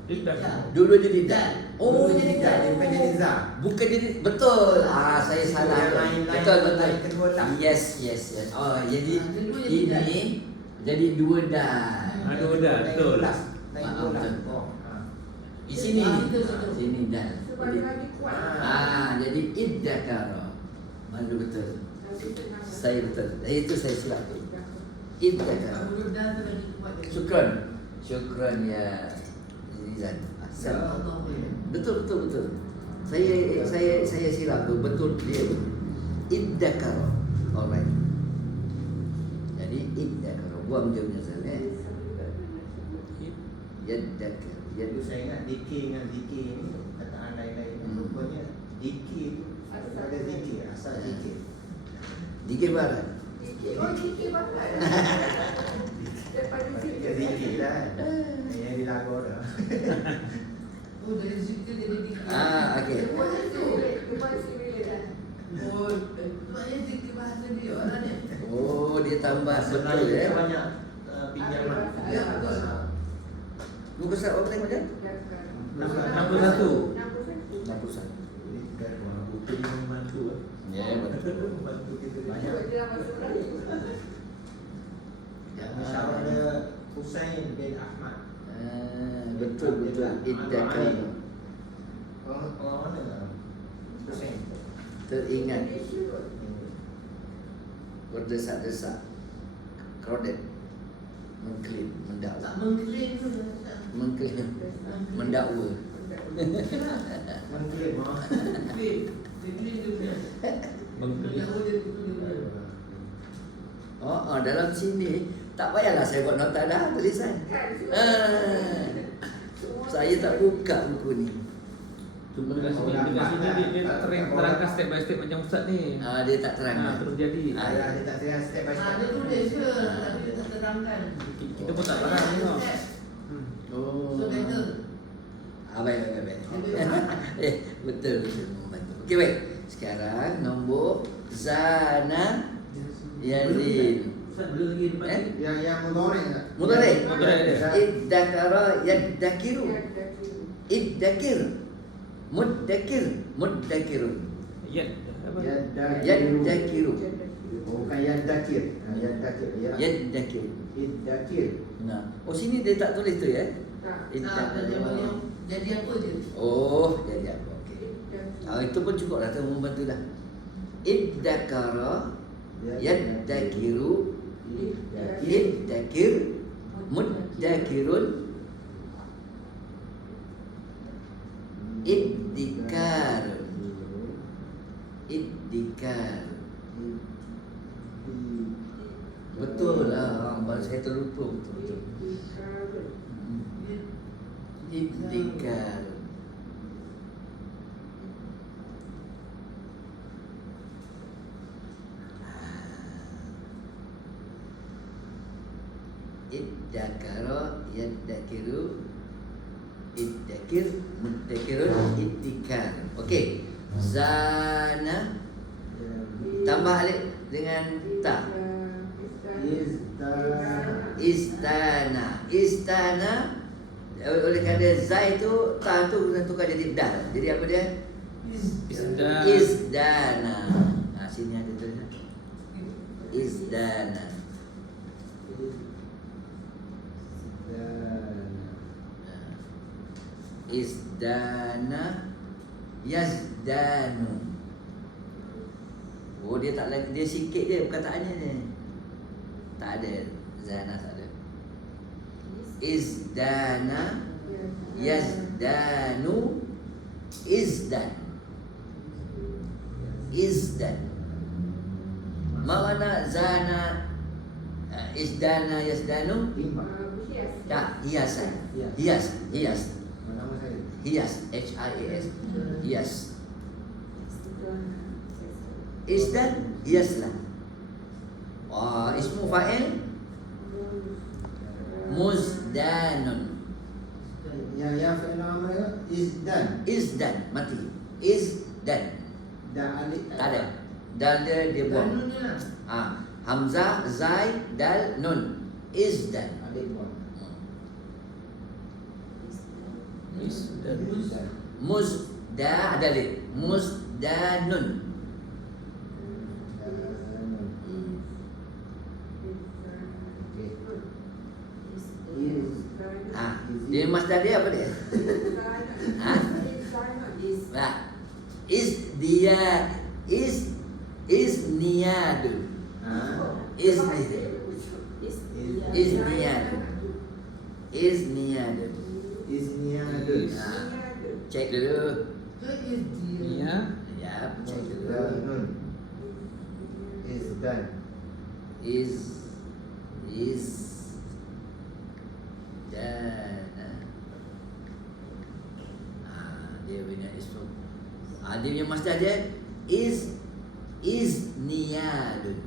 Iddakar. Dulu jadi dal. Oh, jadi dal. Dia bukan jadi za. Bukan jadi betul. Saya salah. Yang lain-lain Betul betul. lain kedua tak. Yes. Oh, jadi Kedua jadi dal. ini jadi 2 dal. Dua dah, betul. Naik Maaf, bola. betul. Oh. Di sini. Situ, situ. Sini dal. Sebab Jadi, dia lagi kuat. jadi Iddakara. Mana betul? Nanti tenang. Saya betul. Itu saya silap tu. Iddakara. Kamu dah tu lagi kuat. Syukran ya Zizan. Ya Allah. Betul. Saya silap tu. Betul dia tu. Iddakara. Alright. Jadi Iddakara. Buang je punya salah. Yaddakar. Itu saya ingat dikir dengan zikir ni kataan lain-lain. Rupanya dikir tu ada zikir, asal zikir. Dikir barat. Oh, dikit banget. Daripada situ. Dia zikir lah kan. Yang di lagu dah. Oh, dari situ jadi tiga. Okey. Depan sini dah. Oh, maknanya tiga bahasa dia orang ni. Oh, dia tambah betul Sebenarnya ya. banyak pinjaman. Ya, betul. Muka surat berapa tengok je? 61. 61. Bukan membantu. Ya, betul. Membantu kita. Banyak. Misalnya ada Husain bin Ahmad. Betul. Iddakar. Orang mana? Husain. Teringat. Berdesak-desak. Crowded. Mengklaim, mendakwa. Tak mengklaim tu. Mengklaim, mendakwa. Mengklaim. Mengklaim. Mengklaim dia punya. Mengklaim. Mengklaim dia punya. Dalam sini tak payahlah saya buat nota dah tulisan. Saya tak buka buku ni. Cuma dekat sini dia tak terangkan step by step macam Ustaz ni. Dia tak terang. Terus jadi. Ayah dia tak sayang step by step. Dia tulis je, tapi dia tak terangkan. Kita pun tak faham tengok. Oh. So better. Baik. Betul membantu. Okey baik. Sekarang nombor Zana Yazid. Ustaz belum lagi depan Eh? ni. Yang mudhari tak? Mudhari. Mudhari. Iddakara yaddakiru. Iddakir. Muddakirun. Ya. Apa? Yaddakiru. Bukan yaddakir. Yaddakir. Yaddakir. Iddakir. Nah, sini dia tak tulis tu ya? Tak, dia bagi jadi apa je. Oh, jadi apa? Okey. Itu pun cukup dah tu membantu dah. Iddakara yaddakiru. Iddakir. Muddakirun. Iddikar. Betul lah. Bahasa saya terlupa betul. Iddikar. Yaddakiru, iddakir, muddakirun, iddikar. Okey. Zana tambah alif dengan ta. Istana oleh kerana zai tu ta tu kita tukar jadi dal. Jadi apa dia? Izdana. Sini ada tulisan Izdana. Izdana yazdanu. Oh, dia tak lagi, dia sikit je perkataannya ni. Tak ada zana, tak ada. Izdana yazdanu izdan. Izdan. Mana zana izdana yazdanu? Tak, hiasan. Hias. Nama saya. Hias, HIAS. Hias. Izdan, hiaslah. Wah, ismu fa'il muzdanun. Yang fi'il amr izdan. Izdan, mati. Izdan. Alif. Tak ada. Dal dia buang. Hamzah, zai, dal, nun. Izdan. Alif buang. Muzda ada alif. Muzdanun. Dia masdar dia apa dia? Niyadun. Niyadun. Cek dulu. Ya. Ya, cek dulu. Izdan. Dana. Dia punya ismu. Dia punya masdar dia niyadun.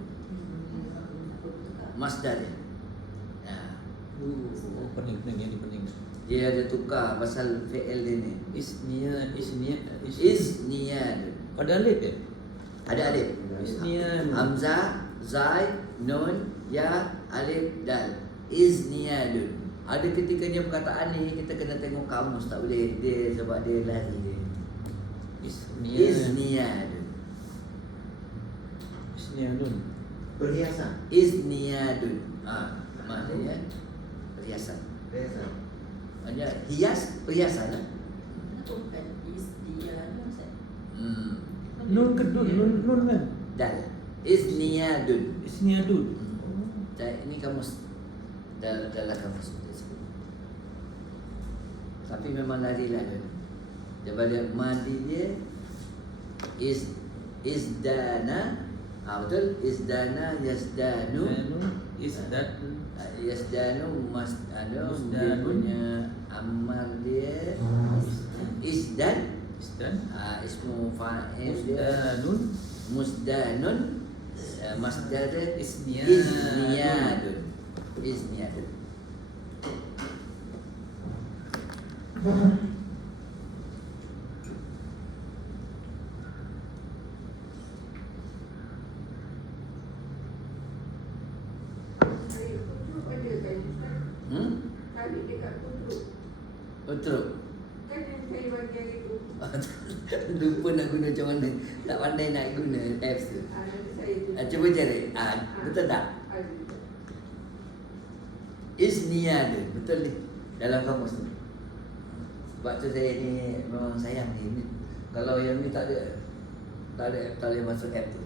Masdar dia. Pening yang pening. Dia ada tukar pasal fi'il dia ni. Niyadun. Ada alif dia? Ada alif. Isniyadun. Hamzah, zai, nun, ya, alif, dal. Niyadun. Ada ketikanya perkataan ni kita kena tengok kamus, tak boleh dia sebab dia lari dia. Niyadun. Perhiasan. Niyadun. Maknanya perhiasan. Maksudnya hias perhiasan lah. Bukan Izdianun. Nun kedua, nun kan? Dal. Niyadun. Isniyadun. Ini kamus dalam kamus. Tapi memang lari lah dia. Daripada madi dia izdana. Betul? Izdana yazdanu. Yazdanu dia punya amal dia izdan. Ismu fa'il dia Musdanun. Masdar dia Izniyadun. Kali dekat kutruk. Betul. Kan yang saya bagi hari tu. Lupa nak guna macam mana. Tak pandai nak guna apps tu. Nanti saya tu. Cuba cari. Betul tak? Izniyadun. Betul ni. Dalam kamus ni. Sebab tu saya ni memang sayang ni. Kalau yang ni tak ada, tak boleh masuk app tu.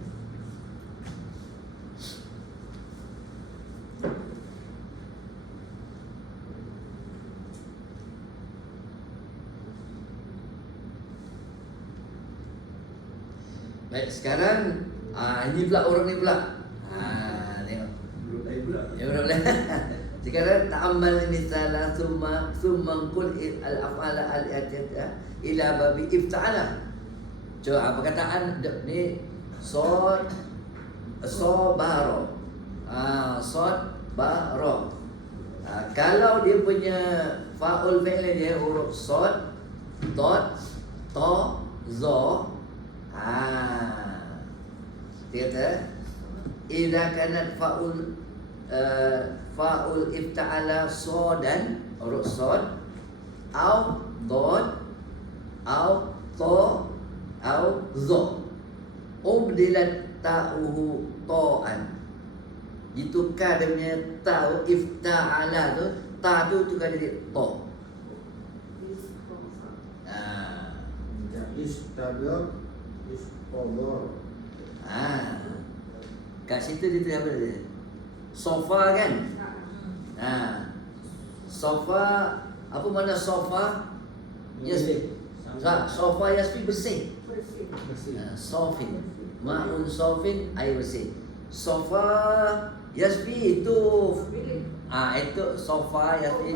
Baik, sekarang ini pula urut ni pula. Tengok. Ya, boleh. Sekarang ta'ammal misalah summa qul al-af'ala al-atiyah ila babi ifta'ala. Coba perkataan ni sobaro. Sobaro. Kalau dia punya fa'ul fi'li dia huruf sod, dot, to, zo. Dia kata idza kanat fa'ul ifta'ala sodan, huruf sod, au dot, au to, au zo. Ubdilat ta'uhu to'an. Ditukar dia punya ta ifta'ala tu, ta tu tukar jadi to. Istaghfar, istaghfar. Kat situ dia tulis apa dia? Sofa kan? Sofa, apa mana sofa? Yes. Sofa yasfi bersih. Sofin. Ma'un sofin, air bersih. Sofa yasfi itu itu sofa yasfi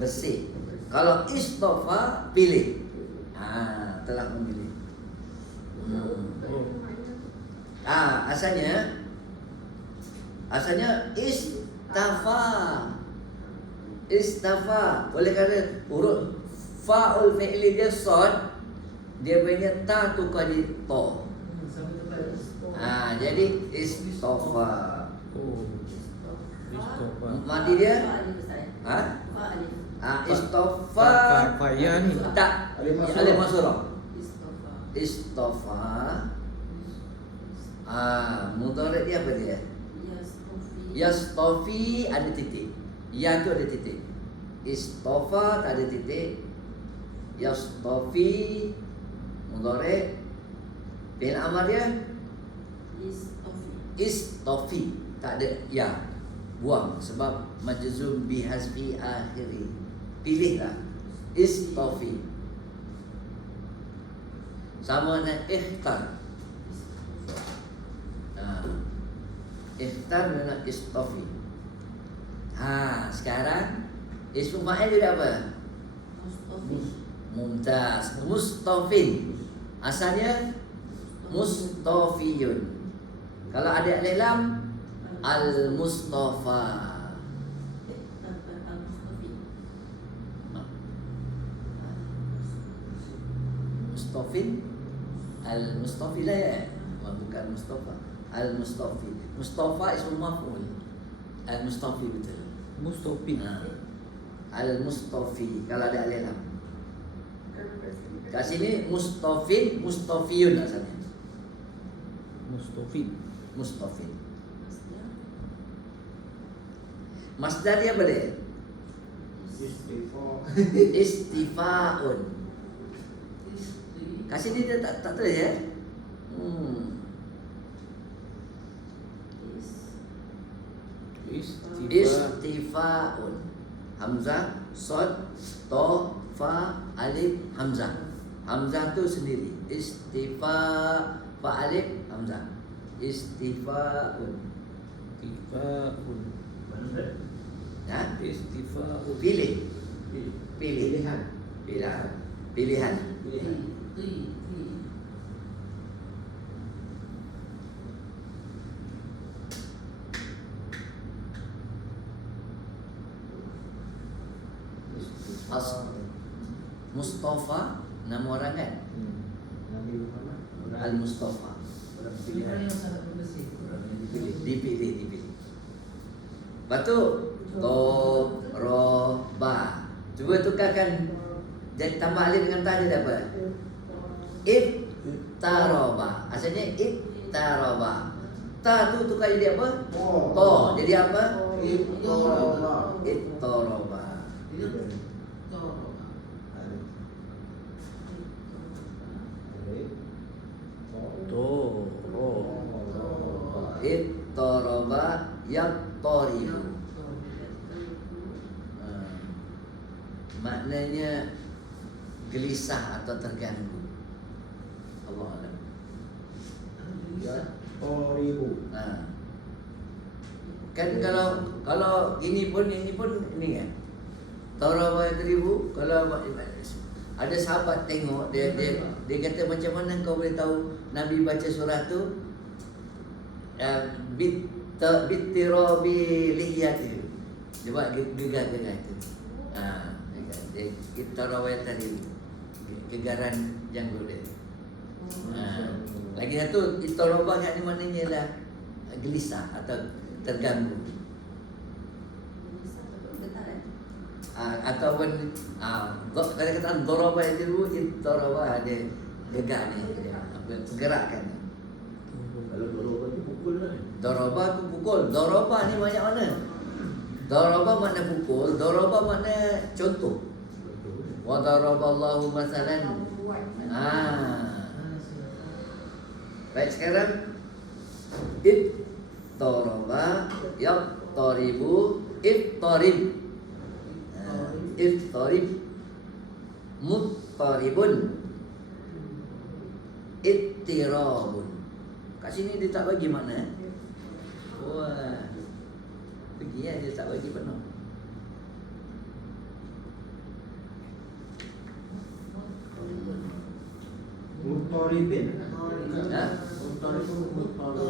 bersih. Kalau istofa pilih. Telah memilih. Asalnya istafa. Istafa. Oleh kerana huruf fa'ul fi'li dia sod, dia punya ta tukar jadi to. Jadi istafa. Mati dia? Istafa. Ya ni. Tak. Alif masurah. Istafa. Mudhari' dia apa dia? Yastafi ada titik. Ya tu ada titik. Istafa tak ada titik. Yastafi mudhari'. Fi'il amar dia istafi, tak ada ya. Buang sebab majzum bi hasbi akhiri. Pilihlah istafi. Sama dengan ikhtar. Ikhtar dengan istafi. Sekarang ismu fa'il dia apa? Mumtaz. Mustafin. Asalnya mustafiyun. Kalau ada alif lam, al-mustafa. Mustafin, al-mustafi lah ya. Bukan Mustafa. Al-mustafi. Mustafa ismu maf'ul. Al-mustafi betul. Mustafin. Al-mustafi kalau ada alif lam. Kat sini mustafin, mustafiyun asalnya. Mustafin. Mustafin. Masdar dia apa dia? Istighfar. Istifa'un. Kat sini dia tak tulis ya? Istifa'un. Hamzah, sod, to, fa, alif, hamzah. Hamzah tu sendiri. Fa, alif, hamzah. Istifa'un. Istifa'un. Istifa'un. Pilih. Pilihan. Pilihan. Mustafa nama orang kan? Nabi Muhammad. Al-Mustafa. Pilihan yang sangat bersih. Dipilih. Lepas tu to, ro, ba. Cuba tukarkan jadi tambah alif dengan ta dia dapat. Ittaroba. Asalnya ittaroba. Ta tu tukar jadi apa? To. Jadi apa? Ittaroba. Ittaroba. Ittoroba yattaribu. Maknanya gelisah atau terganggu. Allah alam. Yattaribu. Kan kalau ini pun ini kan. Taraba yattaribu. Kalau ada sahabat tengok dia kata macam mana kau boleh tahu Nabi baca surah tu bittirabi lihiyati. Dia buat gegar-gegar itu. Kita rawat tadi gegaran janggut dia. Lagi satu itorobah kat ni maknanya lah gelisah atau terganggu. Ataupun kata-kata dorobah itu itorobah dia gegar ni, pergerakan ni. Kalau dorobah tu pukul lah. Dorobah tu pukul. Dorobah ni banyak mana? Dorobah makna pukul, dorobah makna contoh. Wa daraballahu masalan. Baik, sekarang ittoroba yattaribu ittarib. Ittarib muttaribun ittirabun. Kat sini dia tak bagi makna. Wah, pergi ya, dia tak bagi penuh. Mutaribin. Ha? Mutaribun.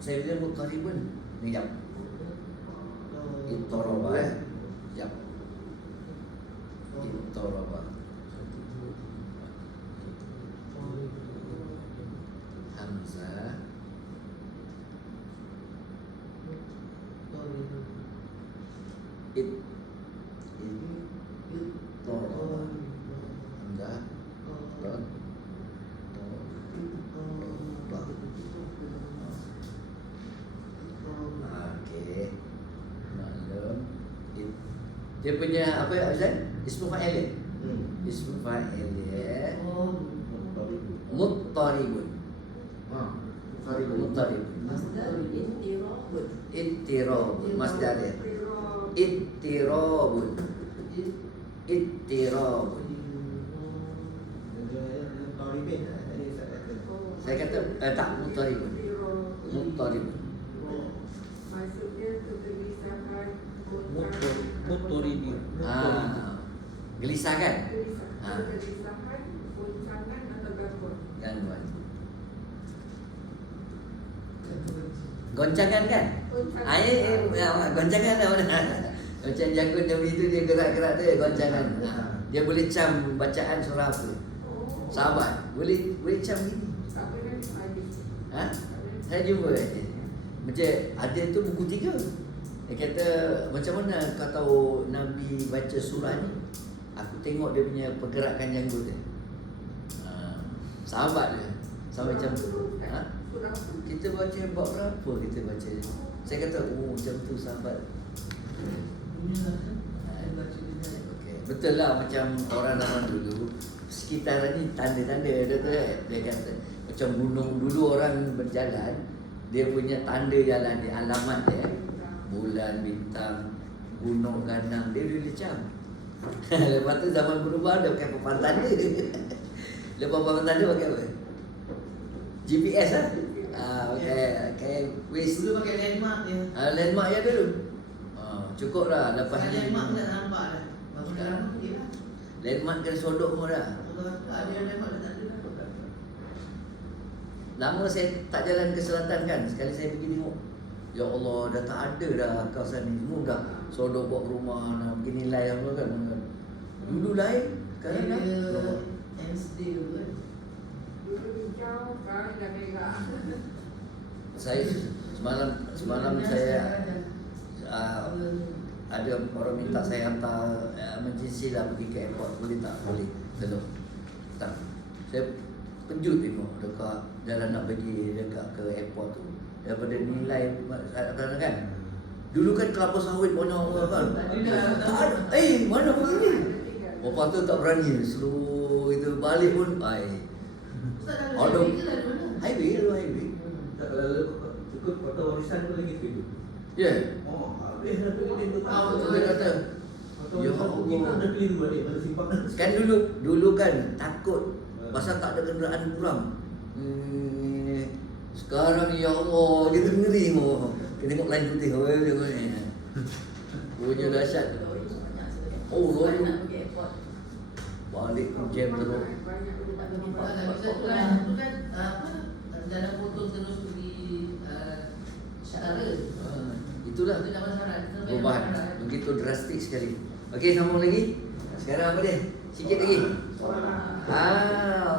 Saya bilang mutaribun. Ni jap. Ittoroba Jap. Ittoroba. Hamzah. Ittoroba. Hamzah. Dot. Okey. Maklum. Dia punya apa Azan? Ismu fa'il. Ismu fa'il dia muttaribun. Muttaribun. Masdar ittirabun. Ittirabun. Masdar dia. Ittirabun. Ittirabun. Mutaribin tadi saya kata. Saya kata tak muttaribun. Muttaribun. Maksudnya kegelisahan, Mutoribin. Gelisah kan? kegelisahan, goncangan atau gangguan. Gangguan. Goncangan kan? Goncangan lah mana? Macam janggut Nabi tu dia gerak-gerak dia goncangan. Dia boleh cam bacaan surah apa? Sahabat boleh cam gini. Tak pernah ada. Ha? Saya jumpa macam ada tu buku 3. Dia kata macam mana kau tahu Nabi baca surah ni? Aku tengok dia punya pergerakan janggut dia. Sahabat dia. Sampai macam kita baca bab berapa kita baca. Saya kata macam tu sahabat. Okay. Betul lah macam orang zaman dulu sekitaran ni tanda-tanda dia kata macam gunung dulu orang berjalan dia punya tanda jalan dia alamat dia bulan bintang gunung ganang dia boleh cam. Lepas tu zaman berubah dia pakai papan tanda. Lepas papan tanda pakai apa? GPS lah. Pakai Waze. Dulu pakai landmark je. Landmark ya dulu. Cukup lah lepas Pasal ni. landmark tak nampak dah. Baru dah lama dia lah. Landmark kena sodok pun dah. Ada landmark dah tak ada dah. Lama saya tak jalan ke selatan kan. Sekali saya pergi tengok. Ya Allah, dah tak ada dah kawasan ni. Semua dah sodok buat rumah, nak pergi nilai apa kan. Dulu lain, sekarang dah. MSD tu kan. Dulu hijau, sekarang dah merah. Saya semalam saya ada orang minta saya hantar emergency lah pergi ke airport. Boleh tak? Boleh. Tolong. Tak. Saya kejut tengok dekat jalan nak pergi dekat ke airport tu. Daripada nilai kan. Dulu kan kelapa sawit banyak kan. Tak ada. Mana begini? Lepas tu tak berani. Slow itu balik pun. Ustaz Oh, dah highway ke dah mana? Highway. Tak kalau ikut kota warisan tu lagi tu. Ya. Oh, habis dah pergi dia So dia kata, ya Allah. Kita dah keliru balik pada simpangan. Kan dulu kan takut pasal tak ada kenderaan kurang. Sekarang ya Allah kita ngeri mo. Kita tengok lain putih. Punya dahsyat. Oh, Sebab lori nak pergi airport. balik ke jam teruk. Banyak rumah Tak tempat. bisa tu kan apa? Dalam foto terus pergi Syara. Itulah Itu nama syarat. perubahan. Begitu drastik sekali. Okey, sambung lagi. Sekarang apa dia? Sikit lagi.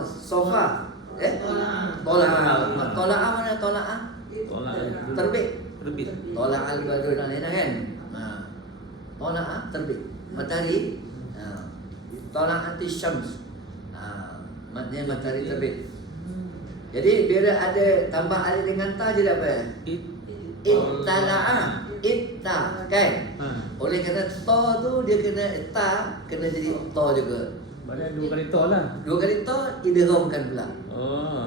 Sofa. Tola'ah. Tola'ah mana tola'ah? Terbit. Terbit. Tola'al badru dan lain-lain kan? Tola'ah terbit. Matahari. Tola'ati syams. Maknanya matahari terbit. Jadi bila ada tambah alif dengan ta jadi apa? Ittala'ah. Itta kan? Oleh kerana ta tu dia kena ta kena jadi ta juga. Badan 2 kali tol lah. 2 kali ta idghamkan pula. Oh.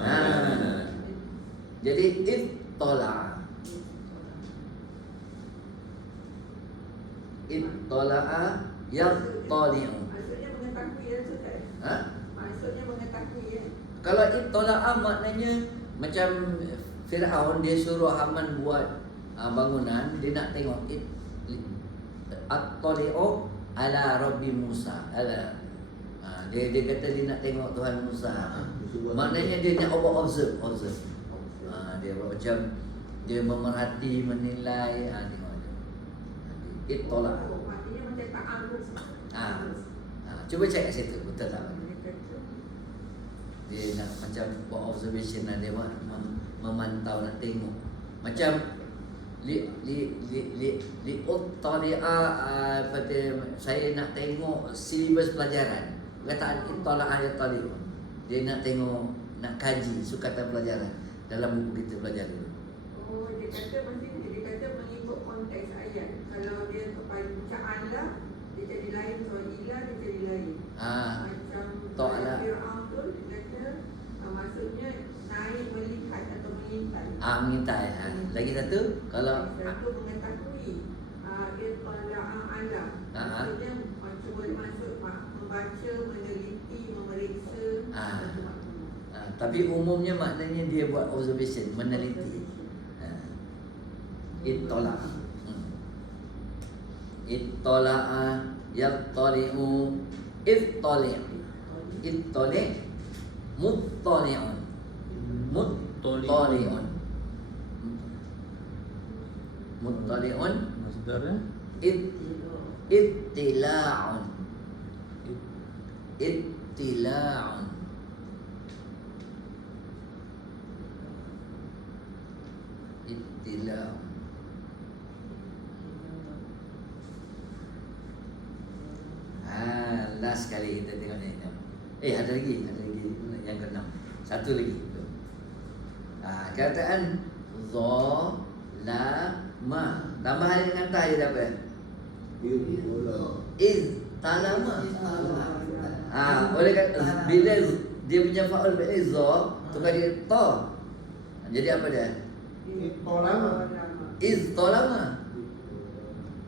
Jadi ittala'a. Ittala'a yattali'u. Maksudnya mengetahui ya Ustaz. Ha? Maksudnya mengetahui ya. Kalau ittala'a maknanya macam Fir'aun dia suruh Haman buat bangunan, dia nak tengok at-tali'u ala Rabbi Musa. Dia kata dia nak tengok Tuhan Musa. Maknanya dia nak observe. Dia macam dia memerhati, menilai, tengok dia. Ittala'a. Maknanya macam ta'aruf. Cuba cek kat situ betul tak? Dia nak macam buat observation lah, dia memantau, nak tengok. Macam uttali'a saya nak tengok silibus pelajaran. Kataan ittala'a yattali'u. Dia nak tengok, nak kaji sukatan pelajaran dalam buku kita belajar dulu. Oh, dia kata macam ni, dia kata mengikut konteks ayat. Kalau dia kepada ca'ala, dia jadi lain. Kalau ilah, dia jadi lain. Macam ta'ala. Fir'aun tu, dia kata maksudnya naik melihat atau mengintai. Mengintai. Lagi satu, kalau Satu mengetahui. Dia tola'ah alam. Maksudnya macam boleh masuk membaca, meneliti, memeriksa. Tapi umumnya maknanya dia buat observation, meneliti. Ittala'a. Ittala'a yattali'u. Ittali'. Muttali'un. Muttali'un. Muttali'un. Masdarnya Ittila'un. Ittila'un. Ittila'un. Last kali kita tengok ni. Ada lagi yang keenam. Satu lagi. Kataan zalama. Tambah alif dengan ta dia apa? Talama. Oleh kata bila dia punya fa'ul fi'il za tukar dia ta. Jadi apa dia? Ittala'a. Talama.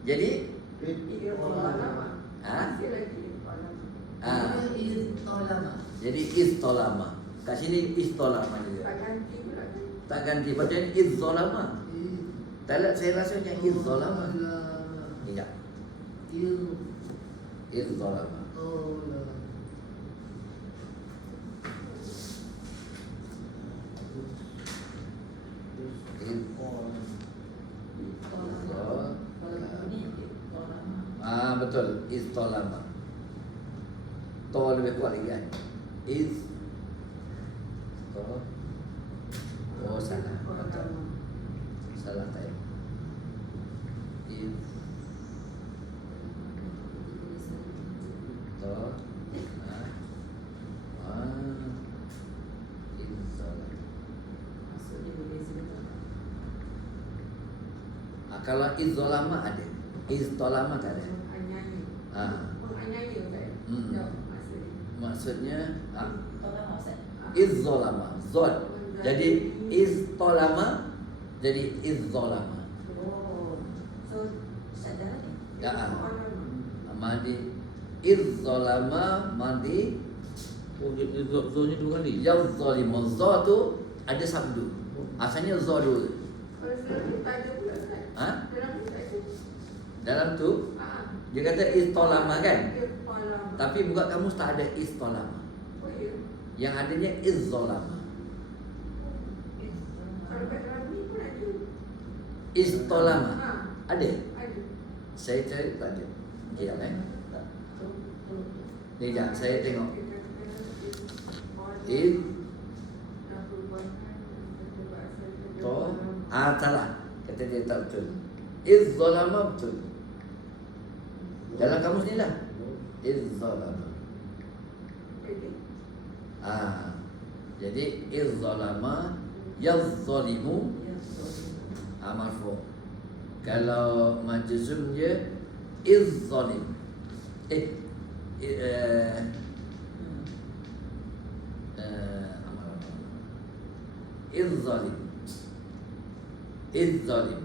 Jadi jadi istolama. Kat sini istolama juga. Tak ganti. Macam ni izzolama. Tak, saya rasa macam izzolama. Tidak. Izzolama. Betul. Istolama. To lebih kuat lagi kan. Salah. Salah tak. Kalau izzolama ada, istolama tak ada. Maksudnya izzolama, zod. Jadi istolama, jadi izzolama. Mandi izzolama, mandi. Zolnya 2 kali. Yang zolimu, zod tu ada sabdu. Asalnya zod dulu. Dalam tu dia kata istolama kan? Tapi buka kamus tak ada istolama. Yang adanya izzolama. Istolama. Ada? Ada. Saya cari tak ada. Okey tak Ni sekejap, saya tengok. Salah. Kata dia tak betul. Zalama betul. Dalam kamus ni lah. Zalama. Jadi zalama yazalimu marfu. Kalau majzum dia zalim. Zalim. Zalim.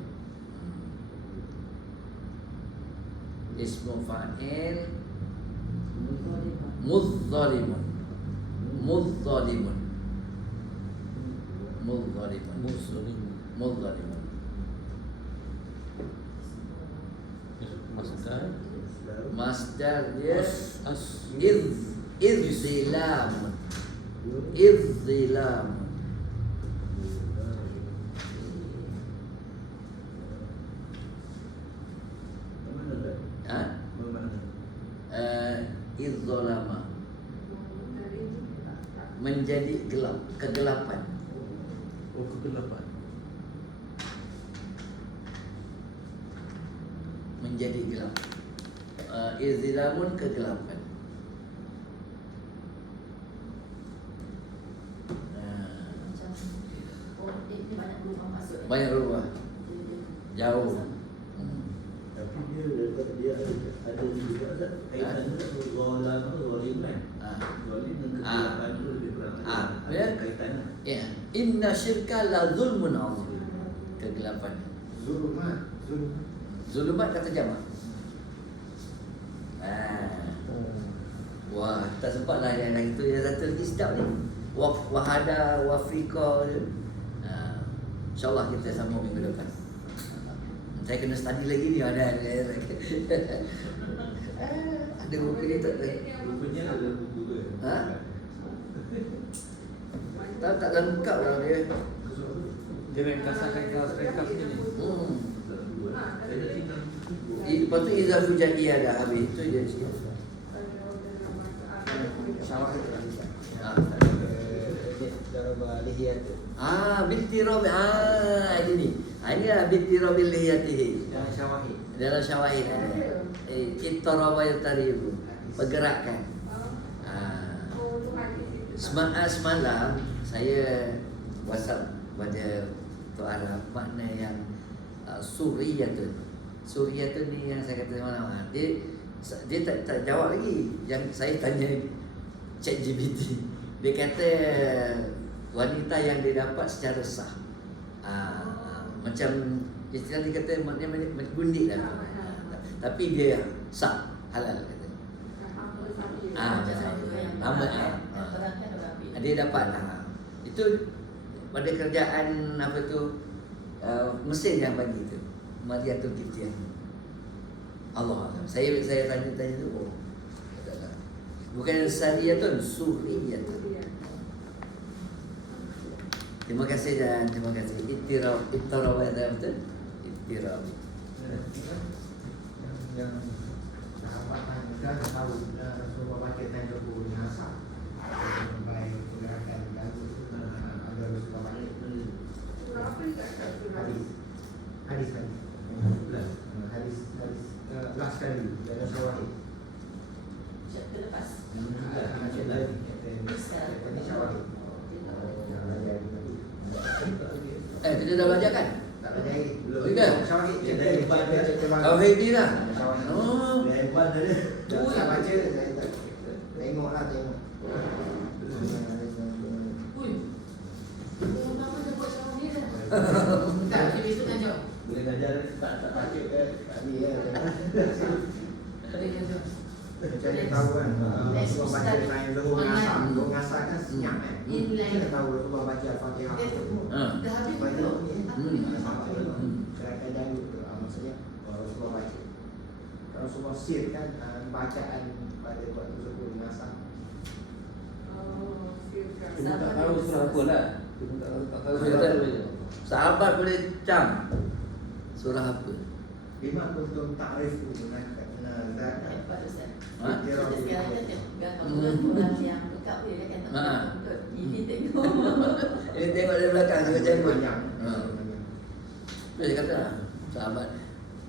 Ismu fa'il muzzalimun. Muzzalimun. Muzzalimun. Muzzalimun. Masdar dia izzilamun. Izzilamun. Izzalama menjadi gelap, kegelapan. Oh, kegelapan. Menjadi gelap. Izzilamun kegelapan. Ini banyak berubah masuk. Banyak berubah. Jauh. Tapi dia ada juga kaitan dengan zalam atau zalim kan? Zalim dengan kegelapan itu lebih kurang ada kaitan. Ya, inna syirka la zulmun azim. Kegelapan. Zulumat kata jamak. Wah, tak sempat lah yang itu yang satu lagi sedap ni. Wahada wafiqa. InsyaAllah kita sambung minggu depan. Saya kena study lagi ni ada buku ni tak ada. Rupanya ada buku ke? Tak lengkap lah dia. Dia ringkas ni. Lepas tu izah fujaiyah dah habis. Itu je sikit. Syawahid daraba lihiyat. Binti Rabi. Ini ni. Ini lah binti Rabi lihiyatihi. Dan syawahid. Dalam syawahid ada. Ittaraba yataribu. Pergerakan. Semalam saya WhatsApp pada Tok Arab makna yang suriyatun. Suriyatun ni yang saya kata semalam. Dia tak jawab lagi. Yang saya tanya ChatGPT. Dia kata wanita yang dia dapat secara sah. Macam istilah dia kata maknanya gundik lah. Tapi dia sah, halal kata. Lama dia dapat. Itu pada kerjaan apa tu mesin yang bagi tu. Mariatul Kiftiah. Allah. Saya tanya tu. Bukan sariyatun, suriyatun. Terima kasih dan terima kasih. Ittirab ada betul? Ittirab. Yang sahabat tanya tahu Rasulullah baca tanda buku Nasa. Baik gerakan dan ada Rasulullah hadis last kali dalam syawahid. Chapter lepas. Ini syawahid. Kita dah belajar kan? Tak belajar lagi. Kan? Syawahid. Tauhid ni lah. Oh. Hebat dia. Saya baca, saya tak tengoklah tengok. Ui. Kenapa dia buat sama ni dah? Tak, dia besok ngajar. Boleh ngajar Tak baca ke tadi ya. Boleh ngajar. Macam dia tahu kan. Rasulullah baca lain Zuhur ngasar kan senyap kan. Kita tahu Rasulullah baca Al-Fatihah. Dah habis belum? Gerakan janggut tu maksudnya Rasulullah baca. Rasulullah sirkan bacaan pada waktu Zuhur ngasar. Kita tak tahu surah apa lah. Kita tak tahu surah apa. Sahabat boleh cam surah apa? Bima kuntum ta'rifu gunakan zakat. Hebat Ustaz. Ha? Kita sekarang kan tengok orang yang dekat boleh kan tak Ha. untuk ini tengok. Ini tengok dari belakang juga janggut. Panjang. Itu dia kata lah, sahabat.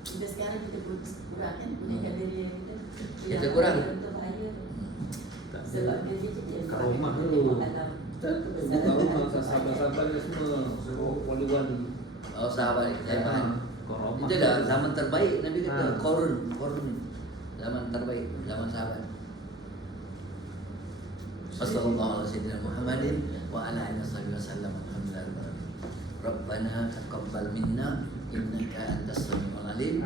Kita sekarang kita kurang kan gunakan diri kita. Kita kurang. Untuk bahaya. Tak Sebab dia dia kat rumah tu. Buka rumah sahabat-sahabat dia semua suruh wali-wali. Oh sahabat Iman. Kat rumah. Itu dah zaman terbaik Nabi kata Ha. Korun zaman terbaik, zaman sahabat. Sallallahu alaihi wasallam Muhammadin wa ala alihi wasallam. Alhamdulillah. Rabbana taqabbal minna innaka antas samiul alim